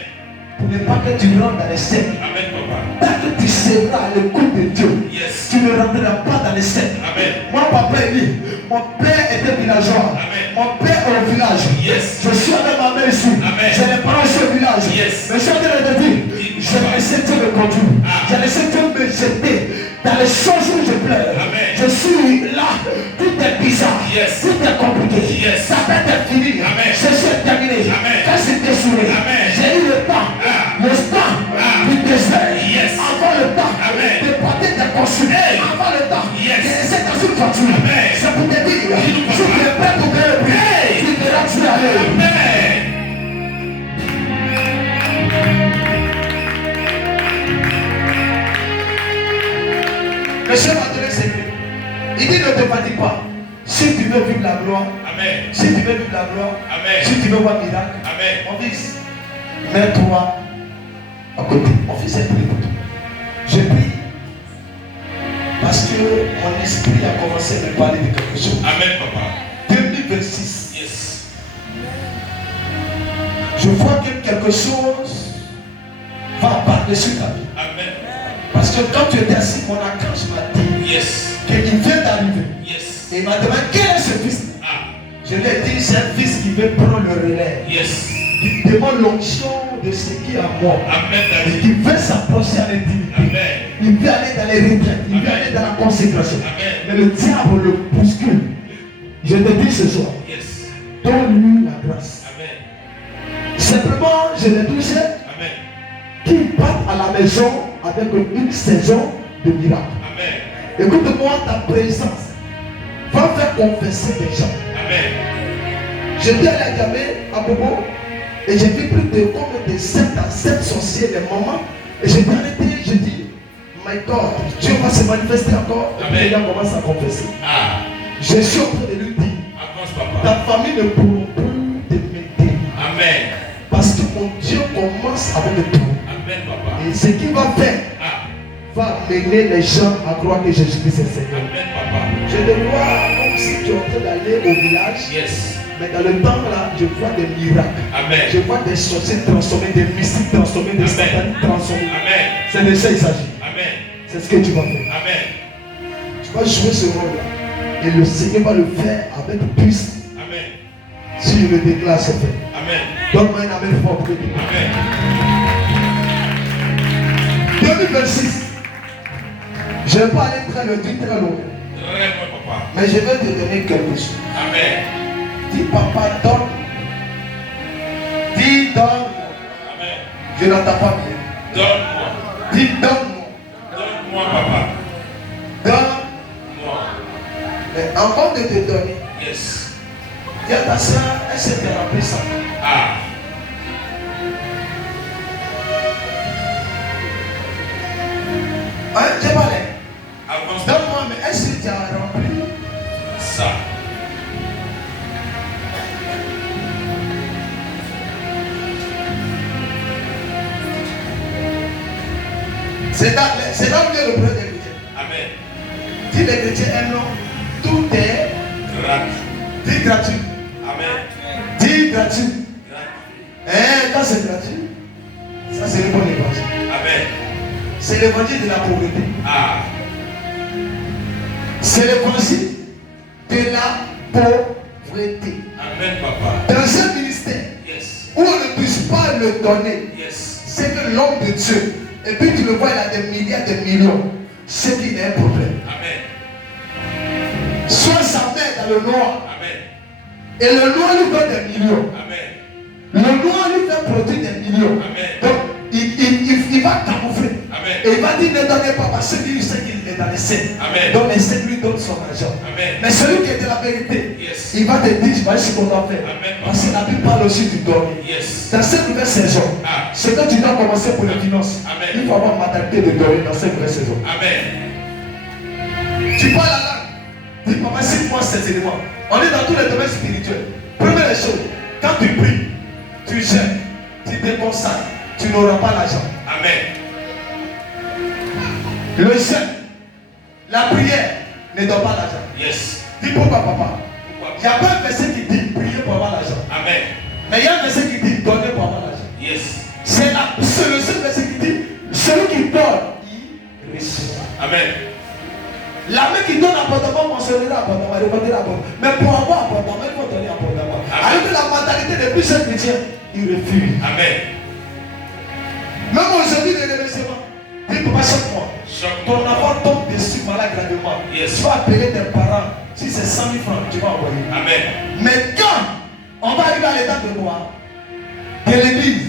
Pour ne pas que tu rentres dans les cercles. Amen, papa. Tant que tu seras à l'écoute de Dieu, Yes. tu ne rentreras pas dans les cercles. Amen. Moi, papa, il dit, mon père était villageois. Amen. Mon père est au village. Yes. Je suis avec ma mère ici. Amen. J'ai les parents au village. Yes. Mais je suis en train de te dire, j'ai laissé Dieu me conduire. J'ai laissé Dieu me jeter dans les choses où je pleure. Amen. Je suis là. Tout est bizarre. Yes. Tout est compliqué. Yes. Ça peut être fini. Amen. Ceci est terminé. Amen. Quand c'est déchiré, Amen. j'ai eu le temps. Le temps du désert. Yes. Avant le temps Amen. de porter des consuls. Hey. Avant le temps Yes. de laisser dans une voiture. Amen. C'est pour te dire, si tu es prêt pour gagner le prix, Hey. tu verras Dieu aller. Amen. Le chef m'a donné un secret. Il dit ne te fatigue pas. Si tu veux vivre la gloire, Amen. si tu veux vivre la gloire, Amen. si tu veux voir miracle, Amen. mon fils, mets-toi à côté. Mon fils est prié pour toi. Je prie parce que mon esprit a commencé à me parler de quelque chose. Amen, papa. 2026. Yes. Je vois que quelque chose va apparaître sur ta vie. Amen. Parce que quand tu étais assis, mon archange m'a dit Yes. qu'il vient d'arriver. Yes. Et il m'a demandé quel est ce fils. Ah. Je lui ai dit, c'est un fils qui veut prendre le relais. Yes. Qui demande l'onction de ce qui est à moi. Amen, Et Daddy. qui veut s'approcher à l'intimité. Amen. Il veut aller dans les retraites. Il veut aller dans la consécration. Amen. Mais le diable le bouscule. Je te dis ce soir, Yes. donne-lui la grâce. Amen. Simplement, je l'ai touché. Amen. Qu'il parte à la maison avec une saison de miracle. Amen. Écoute-moi, ta présence va faire confesser des gens. Amen. J'étais à la Gamé, à Bobo, et j'ai vu plus de combien de 7 à 7 sorciers, les mamans, et j'ai arrêté, je dis, my God, Dieu va se manifester encore, et puis les gens commencent à confesser. Ah. Je suis en train de lui dire, Avance, papa. ta famille ne pourra plus te mettre, Amen. parce que mon Dieu commence avec toi. Amen, papa. Et ce qu'il va faire, Ah. va amener les gens à croire que Jésus-Christ est Seigneur. Amen, papa. Je te vois comme si tu es en train d'aller au village, Yes. mais dans le temps là, je vois des miracles. Amen. Je vois des sorciers transformés, des mystiques transformés, des Amen. sataniques transformés. Amen. C'est de ça qu'il s'agit. Amen. C'est ce que tu vas faire. Amen. Tu vas jouer ce rôle-là. Et le Seigneur va le faire avec puissance. Amen. Si je le déclare, c'est fait. Amen. Donne-moi un amen fort pour le dire. Amen. 2026. Je ne vais pas aller très loin, très loin. Réponds, papa. Mais je vais te donner quelque chose. Amen. Dis papa, donne. Dis donne. Amen. Je n'entends pas bien. Donne-moi. Dis donne-moi. Donne-moi, papa. Donne-moi. Moi. Mais avant de te donner, Yes. dis à ta soeur, elle s'est remplie ça. Ah. Hein, j'ai parlé. Avance. Donne-moi, mais est-ce que tu as rempli? Ça. C'est là où il y a le problème des chrétiens. Amen. Si les chrétiens aiment, non, tout est Gratuit. dit gratuit. Amen. Dit gratuit. Gratuit. Hein, quand c'est gratuit, ça c'est le bon évangile. Amen. C'est l'évangile de la pauvreté. Ah. C'est l'évangile de la pauvreté. Amen, papa. Dans ce ministère Yes. où on ne puisse pas le donner, Yes. c'est que l'homme de Dieu, et puis tu le vois, il a des milliards, des millions, c'est qu'il y a un problème. Amen. Soit sa mère dans le noir, Amen. et le noir lui donne des millions. Amen. Le noir lui fait produire des millions. Amen. Donc, il va camoufler. Amen. Et il va dire ne donnez pas parce qu'il sait qu'il est dans les scènes. Amen. Donc les scènes lui donnent son argent. Amen. Mais celui qui est de la vérité, Yes. il va te dire, je vais ce qu'on doit faire. Amen. Parce que la Bible parle aussi du donner. Yes. Dans cette nouvelle saison, Ah. ce que tu dois commencer pour les finances, Amen. il faut avoir mentalité de donner dans cette nouvelle saison. Amen. Tu parles la langue. Dis, papa, cite-moi ces éléments. On est dans tous les domaines spirituels. Première chose, quand tu pries, tu jeûnes, tu te consacres, tu n'auras pas l'argent. Amen. Le jeûne, la prière ne donne pas l'argent. Yes. Dis pourquoi papa? Pourquoi? Il n'y a pas un verset qui dit prier pour avoir l'argent. Amen. Mais il y a un verset qui dit donner pour avoir l'argent. Yes. C'est le seul verset qui dit celui qui donne, il reçoit. Amen. La main qui donne abondamment mentionnera abondamment, répondra abondamment. Mais pour avoir abondamment, il faut donner abondamment. Alors que la mentalité des plus jeunes chrétiens, ils refusent. Amen. Même aujourd'hui, les remerciements. Dis papa, chaque mois. Ton enfant tombe dessus malade gravement. Yes. Tu vas appeler tes parents. Si c'est 100 000 francs, tu vas envoyer. Amen. Mais quand on va arriver à l'étape de quoi? De l'église,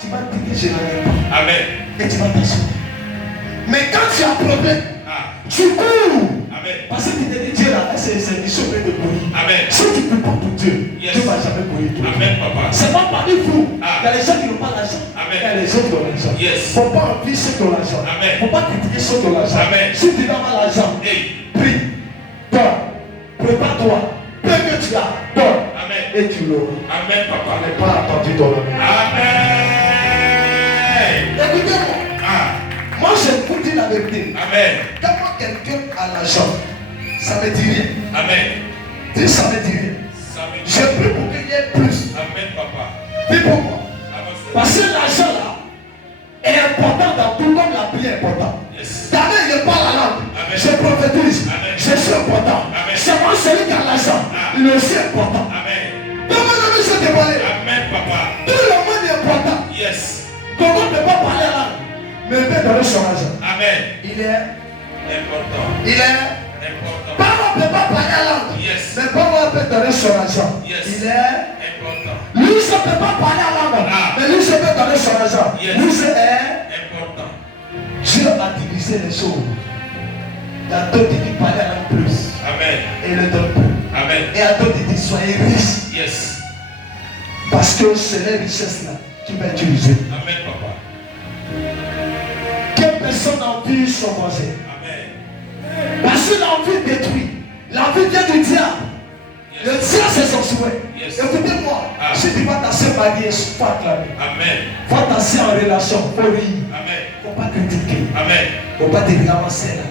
tu vas dire que je n'en ai pas. Amen. Et tu vas t'assurer. Mais quand tu as problème, tu cours. Amen. Parce que tu te dis Dieu là, c'est une chemin de bruit. Amen. Si tu ne peux pas pour Dieu, Yes. Dieu ne va jamais brûler toi. Amen, papa. C'est pas parmi vous. Ah. Il y a les gens qui n'ont pas l'argent. Amen. Il y a les gens qui ont l'argent. Il Yes. ne faut pas envier ceux qui ont l'argent. Amen. Il ne faut pas critiquer ceux qui ont l'argent. Amen. Si tu n'as pas l'argent, Hey. prie, donne, prépare-toi. Peu que tu as, donne. Amen. Et tu l'auras. Amen, On papa. n'est pas attendu dans le monde. Amen. Écoutez-moi. Ah. Moi, je vous dis la vérité. Amen. Quand moi, quelqu'un a l'argent, ça ne me dit rien. Amen. Dis, ça ne me dit rien. Ça me Je prie pour qu'il y ait plus. Amen, papa. Dis pour moi. Avancez. Parce que l'argent là est important dans tout comme la prière est importante. Yes. Ta main n'est pas la langue. Amen. Je prophétise. Amen. Je suis important. Amen. C'est moi celui qui a l'argent. Ah. Il est aussi important. Amen. Comment le monsieur te parler? Amen, papa. Tout le monde est important. Yes. Comment ne peut pas parler la langue? Mais il peut donner son argent. Amen. Il est. Important. Il est. Important. Parole ne peut pas parler la langue. Yes. Mais parole peut donner son argent. Yes. Il est. Important. Lui, je ne peut pas parler la langue. Ah. Mais lui, je peux donner son argent. Yes. Lui, c'est Important. Dieu a divisé les choses. Il y a d'autres qui parlent la langue plus. Amen. Et le donne peu. Amen. Et il y a d'autres qui disent soyez riches. Yes. Parce que c'est les richesses là qui va utiliser. Amen, papa. Quelle personne a envie son manger? Amen. Parce que l'envie détruit. L'envie vient du diable. Le diable c'est son souhait. Yes. Écoutez-moi. Ah. Si tu vas ta soeur mariée, faut acclamer. Amen. Faut ta soeur en relation, faut rire. Amen. Faut pas critiquer. Amen. Faut pas te ramasser là.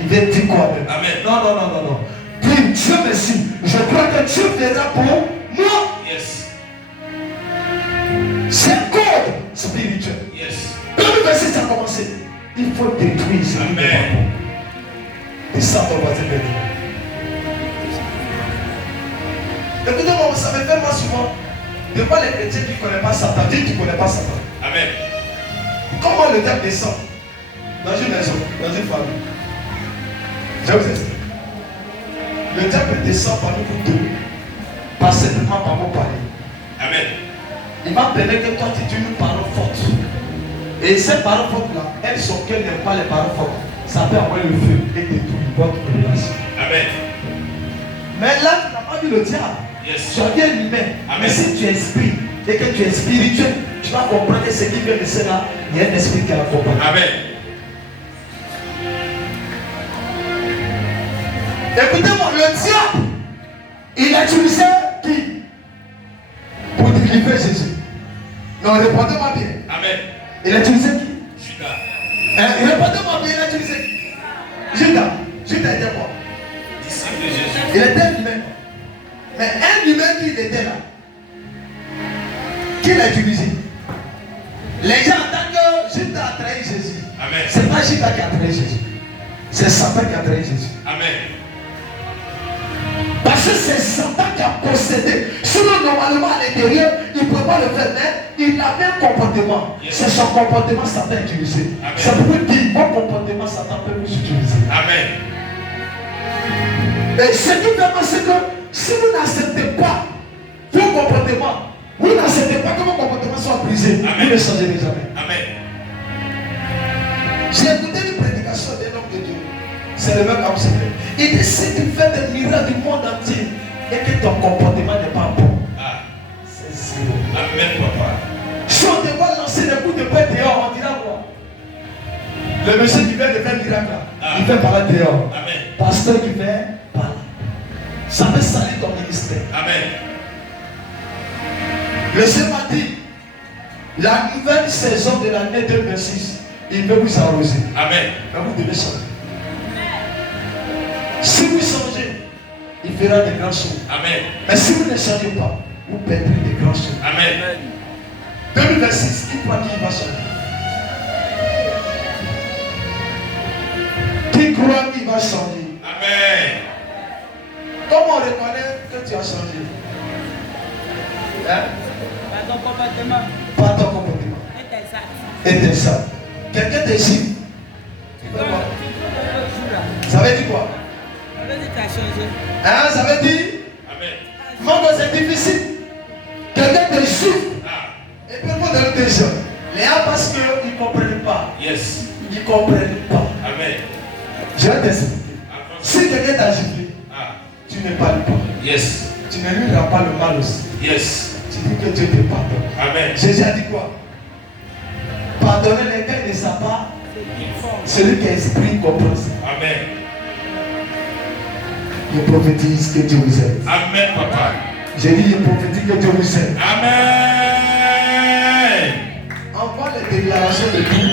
Il vient dire quoi même? Amen. Non, non, non, non, non. Dis Dieu merci. Je crois que Dieu viendra pour moi. Yes. C'est un code spirituel. Yes. Quand le verset ça a commencé, il faut détruire ce qui n'est pas Amen. bon. Et ça, on va te bénir. Écoutez-moi, vous savez, même moi souvent, de voir les chrétiens qui ne connaissent pas Satan, dis tu ne connais pas Satan. Amen. Comment le diable descend dans une maison, dans une famille? Je vous explique. Le diable descend parmi vous deux, pas simplement par vos parler. Amen. Il va permettre que toi tu dis une parole forte. Et ces paroles fortes-là, elles sont qu'elles n'aiment pas les paroles fortes. Ça peut envoyer le feu et détruire votre relation. Amen. Mais là, tu n'as pas vu le diable. Yes. Tu as vu un humain. Amen. Mais si tu es esprit et que tu es spirituel, tu vas comprendre que ce qui vient de cela, il y a un esprit qui l'accompagne. Amen. Écoutez-moi, le diable, il a utilisé qui? Pour délivrer Jésus. Non, répondez-moi bien. Amen. Il a utilisé qui? Judas. Répondez-moi bien, il a utilisé qui? Judas. Judas était quoi? Disciple de Jésus. Il était un humain. Mais un humain qui était là, qui l'a utilisé? Les gens entendent que Judas a trahi Jésus. Amen. C'est pas Judas qui a trahi Jésus. C'est Satan qui a trahi Jésus. Amen. Parce que c'est Satan qui a possédé. Sinon, normalement, à l'intérieur, il ne peut pas le faire, mais il avait un comportement. Yes. C'est son comportement Satan a utilisé. Amen. C'est pour dire votre comportement Satan peut vous utiliser. Amen. Et ce qui fait mal, c'est que si vous n'acceptez pas vos comportements, vous n'acceptez pas que vos comportements soient brisés, Amen. vous ne changerez jamais. Amen. J'ai écouté une prédication d'un homme de Dieu. C'est le même homme secret. Il dit si tu fais des miracles du monde entier et que ton comportement n'est pas bon, Ah. c'est zéro. Amen, papa. Si on te voit lancer des coups de paix dehors, on dira quoi? Le monsieur qui vient de faire miracle là, Ah. il fait par là dehors. Amen. Pasteur qui fait par là. Ça veut salir ton ministère. Amen. Le Seigneur m'a dit, la nouvelle saison de l'année 2026, il veut vous arroser. Amen. Mais vous devez changer. Si vous changez, il fera de grandes choses. Amen. Mais si vous ne changez pas, vous perdrez de grandes choses. Amen. 2026, qui croit qu'il va changer? Qui croit qu'il va changer? Amen. Comment on reconnaît que tu as changé? Hein? Par ton comportement. Par ton comportement. Et tes actes. Et tes ça. Quelqu'un te gifle. Tu peux voir. Ça veut dire quoi? Ça veut dire que tu as changé. Hein? Ça veut dire? Amen. Maman, c'est difficile. Quelqu'un te gifle. Ah. Et puis moi, dans des gens. Les gens parce qu'ils ne comprennent pas. Yes. Ils ne comprennent pas. Amen. Je vais t'expliquer. Si quelqu'un t'a giflé, Ah. tu ne parles pas. Yes. Tu ne lui rends pas le mal aussi. Yes. Tu dis que Dieu te pardonne. Amen. Jésus a dit quoi? Pardonnez les cas de sa part. Celui qui a esprit comprend ça. Amen. Je prophétise que Dieu vous aime. Amen, papa. J'ai dit, je prophétise que Dieu vous aime. Amen. Envoie les déclarations de tout.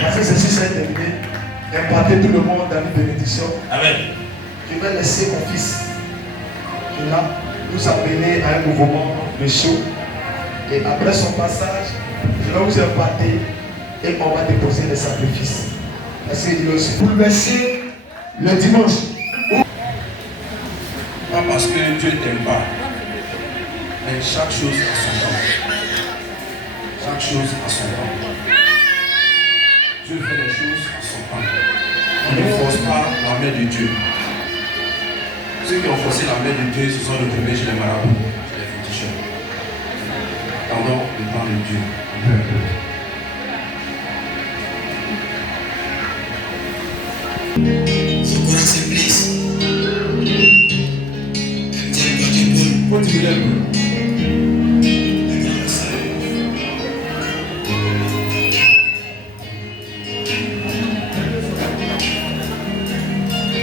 Parce que ceci s'est terminé. Impartez tout le monde dans une bénédiction. Amen. Je vais laisser mon fils qui là nous amener à un mouvement de show. Et après son passage, je vais vous imparter et on va déposer les sacrifices. Parce qu'il est aussi bouleversé le dimanche. Pas parce que Dieu t'aime pas, mais chaque chose a son temps. Chaque chose a son temps. Dieu fait les choses à son temps. On ne force pas la main de Dieu. Ceux qui ont forcé la main de Dieu se sont retrouvés chez les marabouts, chez les féticheurs. Attendons le temps de Dieu. Faut tirer un peu.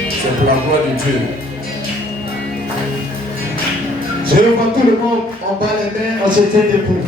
C'est pour la gloire de Dieu. Je vois tout le monde en bas les mains, on se tient debout.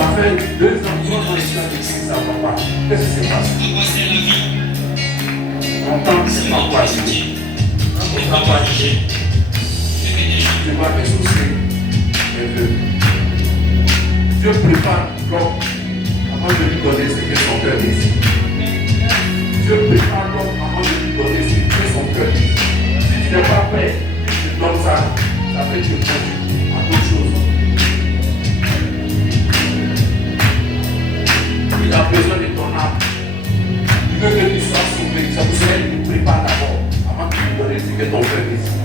Ça fait 2 ans, 3 ans ici dans l'église, ça ne va pas. Qu'est-ce qui se passe? On tente, c'est pas quoi agir. On ne va pas agir. Tu dois ressourcer les deux. Dieu prépare l'homme avant de lui donner ce que son cœur désire. Dieu prépare l'homme avant de lui donner ce que son cœur désire. Si tu n'es pas prêt, tu te donnes ça, ça fait que tu penses à d'autres choses. Il a besoin de ton âme. Il veut que tu sois sauvé. C'est pour cela qu'il te prépare d'abord avant de lui donner ce que ton cœur désire.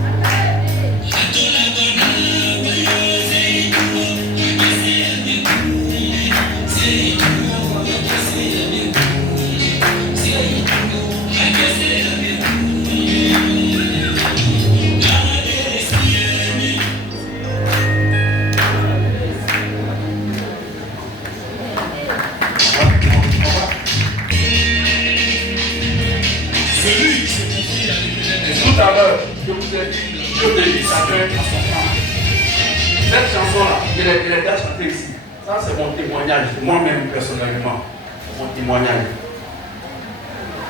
Tout à l'heure, je vous ai dit, Dieu bénit chacun à son temps. Cette chanson-là, il est déjà chanté ici. Ça, c'est mon témoignage, moi-même personnellement. Mon témoignage.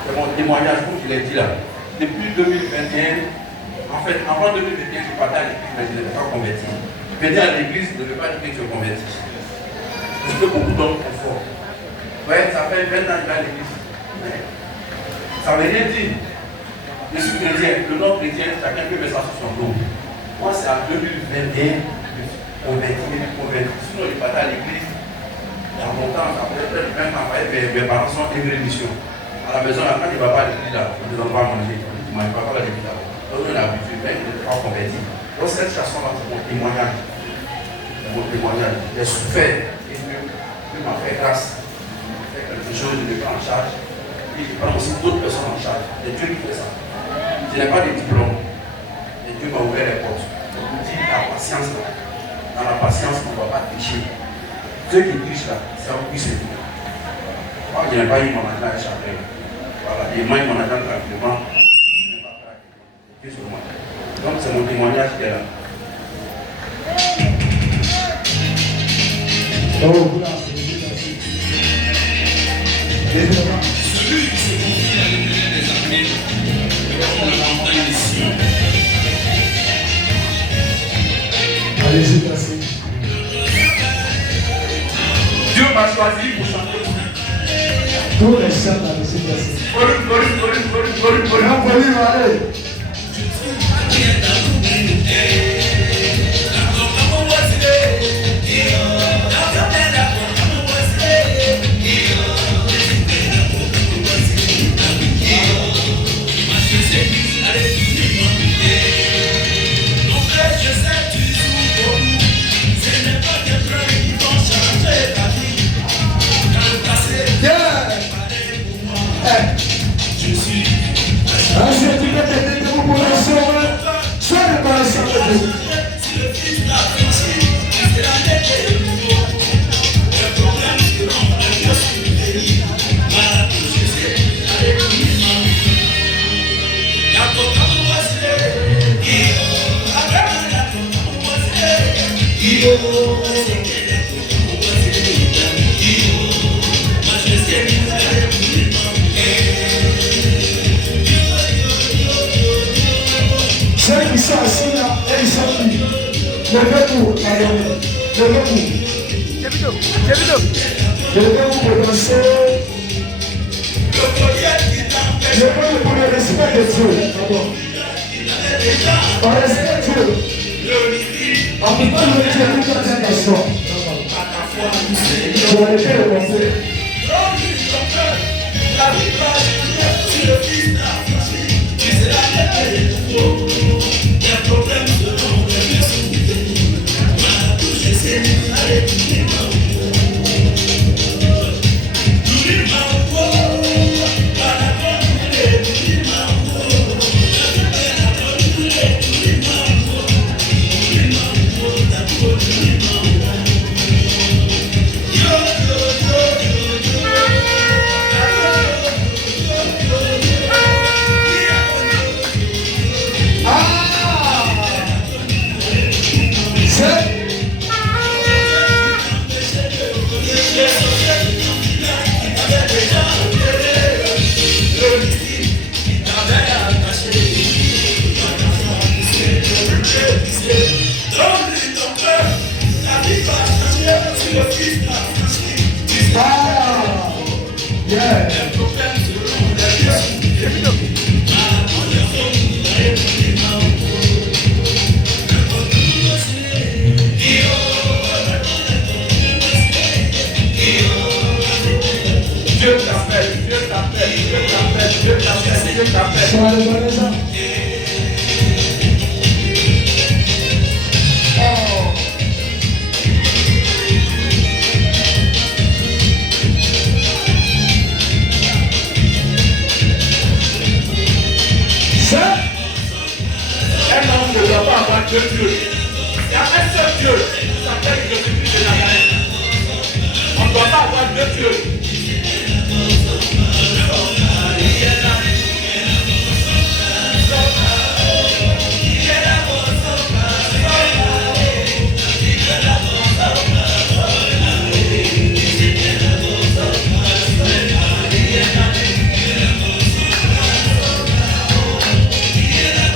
C'est mon témoignage, comme je l'ai dit là. Depuis 2021, en fait, avant 2021, je partais à l'église, mais je n'étais pas converti. Je venais à l'église, je ne veux pas dire que je suis converti. Parce que beaucoup d'hommes sont forts. Ouais, ça fait 20 ans que je vais à l'église. Ça veut rien dire. Je suis chrétien, le nom chrétien, chacun peut mettre ça sur son dos. Moi, c'est en 2021 converti. Sinon, je partais à l'église. Il y a longtemps, ça fait près de 20 ans, mes parents sont émigrés mission. À la maison, quand il ne va pas à l'église, là, on ne donne pas à manger. On dit, il ne va pas à l'église là. Donc, on a l'habitude, mais il n'est pas converti. Donc, cette chanson-là, c'est mon témoignage. C'est mon témoignage. J'ai souffert et Dieu m'a fait grâce. Il fait quelque chose, je le prends en charge. Et je prends aussi d'autres personnes en charge. C'est Dieu qui fait ça. Je n'ai pas de diplôme. Et Dieu m'a ouvert les portes. Je vous dis la patience là. Dans la patience, on ne va pas tricher. Ceux qui trichent là, c'est un peu c'est tout. Moi, je n'ai pas eu mon agent échappé. Voilà, et moi, mon agent tranquillement. Je n'ai pas fait Dieu sur moi. Donc, c'est mon témoignage qui est là. Oh, voilà, celui qui se confie à l'Éternel des armées, on le montagne des Sion. Allez-y, passez. Dieu m'a choisi pour chanter. Tous les chants, allez-y, passez. Allez. Ceux qui sont assis là, et ils sont venus. Levez-vous, levez-vous. Levez-vous pour danser. Levez-vous pour le respect de Dieu. On respecte Dieu. En tout cas, le Dieu nous donne une nation. Je vais arrêter le conseil. Yeah. Dieu t'appelle, Dieu t'appelle, Dieu t'appelle, Dieu t'appelle, Dieu t'appelle. Ça va le donner ça? Ça? Un homme ne doit pas avoir deux dieux. Il y a un seul Dieu qui s'appelle Jésus-Christ de Nazareth. On ne doit pas avoir deux dieux.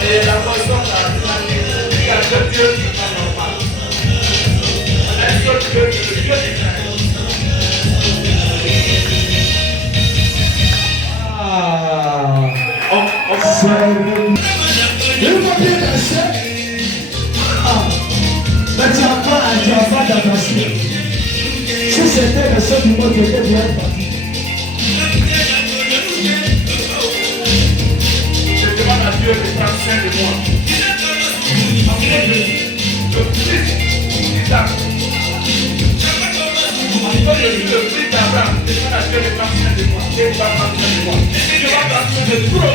Et la personne il y a deux dieux qui sont normaux. Un seul Dieu, le Dieu d'Israël. Il faut bien danser. Mais tu n'as pas d'avancer. Si c'était le seul du monde qui était bien parti. Je demande à Dieu de prendre soin de moi. Après le fils d'Isaac. Après le fils d'Abraham, je demande à Dieu de prendre soin de moi. Dieu va prendre soin de moi. Dieu va prendre soin de tout le monde.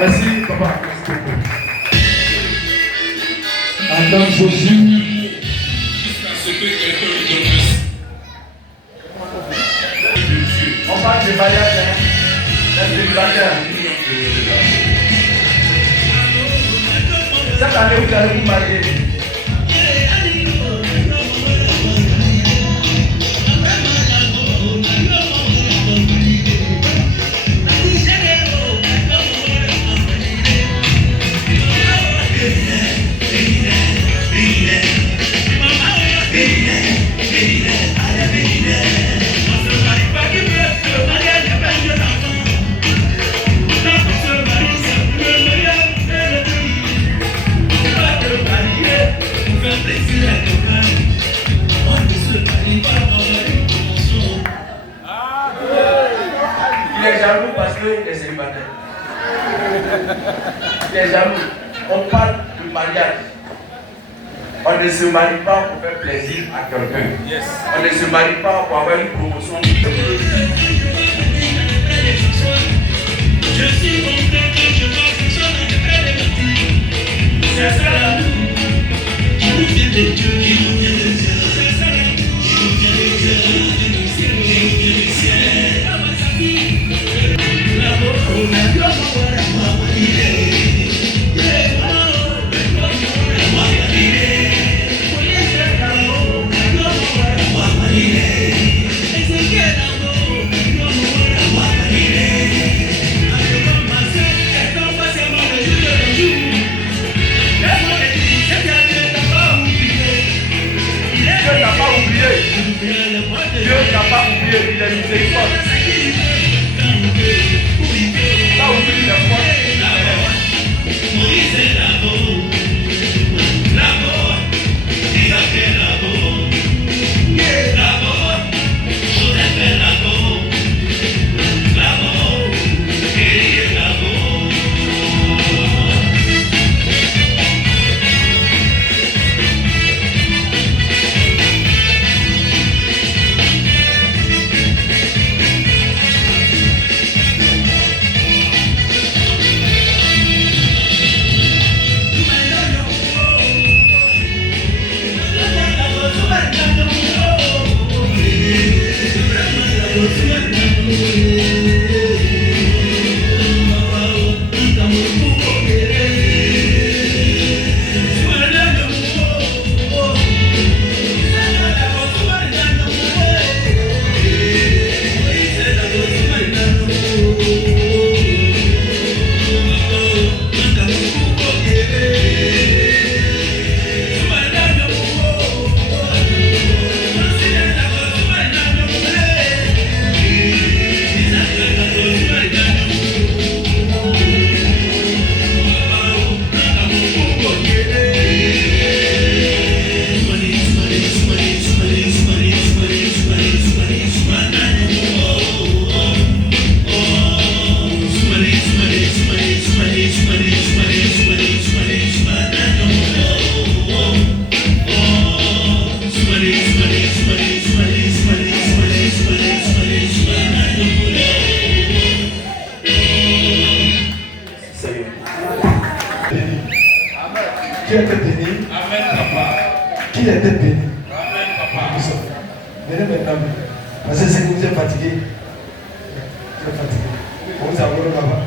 Merci, papa. Attends, Jésus. On parle de mariage, hein? C'est célibataire. vous allez vous marier. Il est jaloux parce qu'il est célibataire. Il est jaloux. On parle du mariage. On ne se marie pas pour faire plaisir à quelqu'un. Yes. On ne se marie pas pour avoir une promotion. Je suis content que je vois quelque chose de très négatif. C'est ça l'amour. Il nous vient de Dieu, il nous vient de Dieu. C'est ça l'amour. Il nous vient de Dieu, il nous vient de Dieu, il nous vient de ciel. L'amour, on a Dieu, il est. Dieu n'a pas oublié, il est miséricorde. Pas oublié la foi. Moïse est là-bas. Là-bas. Isaac est là-bas. Là-bas. Joseph est là-bas. Là-bas. Élie est là-bas. Qui était béni? Amen, papa. Qui était béni? Amen, papa. Venez maintenant. Parce que c'est que vous êtes fatigué. Vous êtes fatigué. On vous envoie là-bas.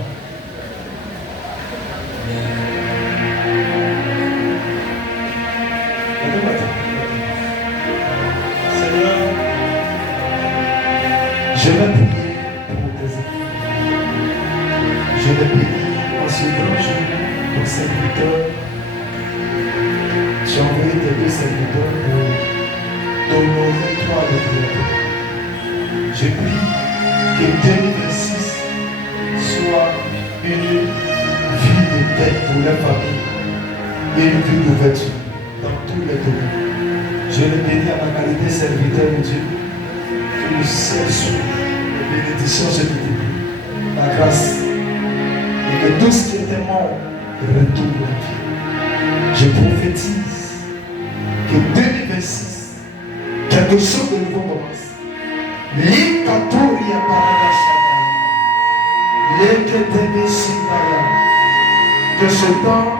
Seigneur, je vais prier pour tes enfants. Je vais bénir en ce grand jour ton serviteur. J'ai envoyé tes deux serviteurs pour t'honorer toi le Créateur. Je prie que 2026 soit une vie de paix pour la famille et une vie d'ouverture dans tous les domaines. Je le bénis à ma qualité serviteur de Dieu. Que le ciel soit les bénédictions, je te dis, la grâce, et que tout ce qui était mort retourne à vie. Je prophétise que 2026, quelque chose de nouveau commence. L'Ikatoria Paradashana, l'Eketebe Sindaya, que ce temps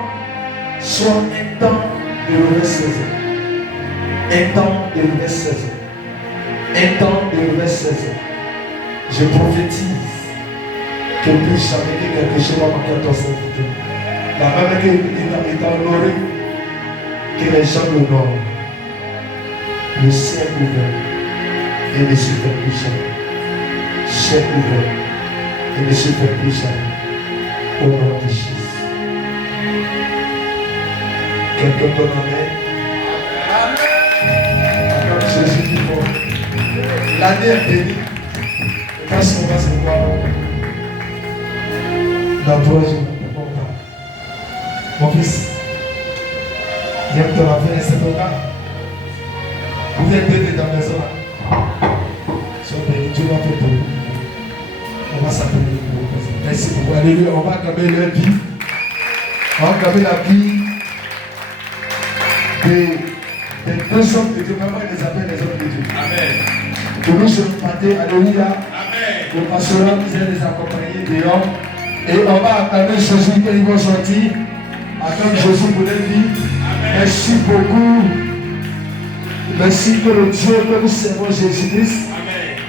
soit un temps de nouvelle saison. Un temps de nouvelle saison. Un temps de nouvelle saison. Je prophétise que plus jamais que quelque chose va manquer à ton serviteur. La même qu'il est honoré Que les gens l'honorent. Le ciel ouvert et ne se fait plus jamais. Ciel ouvert et ne se fait plus jamais. Au nom de Jésus. Quelqu'un donne amen. Amen. Jésus dit bon. L'année est bénie. Parce qu'on va se voir dans 3 jours. Mon fils, j'aime ton affaire, c'est ton cas. Vous êtes bénis dans la maison là. Sois béni, Dieu va faire pour vous. On va s'appeler. Merci beaucoup. Alléluia. On va acclamer leur vie. On va acclamer la vie des deux hommes de Dieu. Comment ils les appellent les hommes de Dieu? Amen. Que nous sommes matin. Alléluia. Amen. Le pastorat nous a les accompagner dehors. Et on va acclamer Jésus quand ils vont sortir. Acclame Jésus pour leur vie. Merci beaucoup. Merci que le Dieu que nous servons Jésus-Christ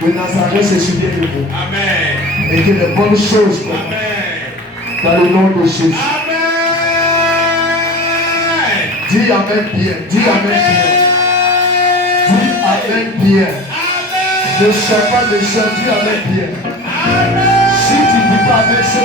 de Nazareth se souvienne de vous. Amen. Et que les bonnes choses dans le nom de Jésus. Amen. Dis Amen bien. Dis Amen bien. Dis Amen bien. Ne sois pas méchant. Dis Amen bien. Si tu ne dis pas Amen, c'est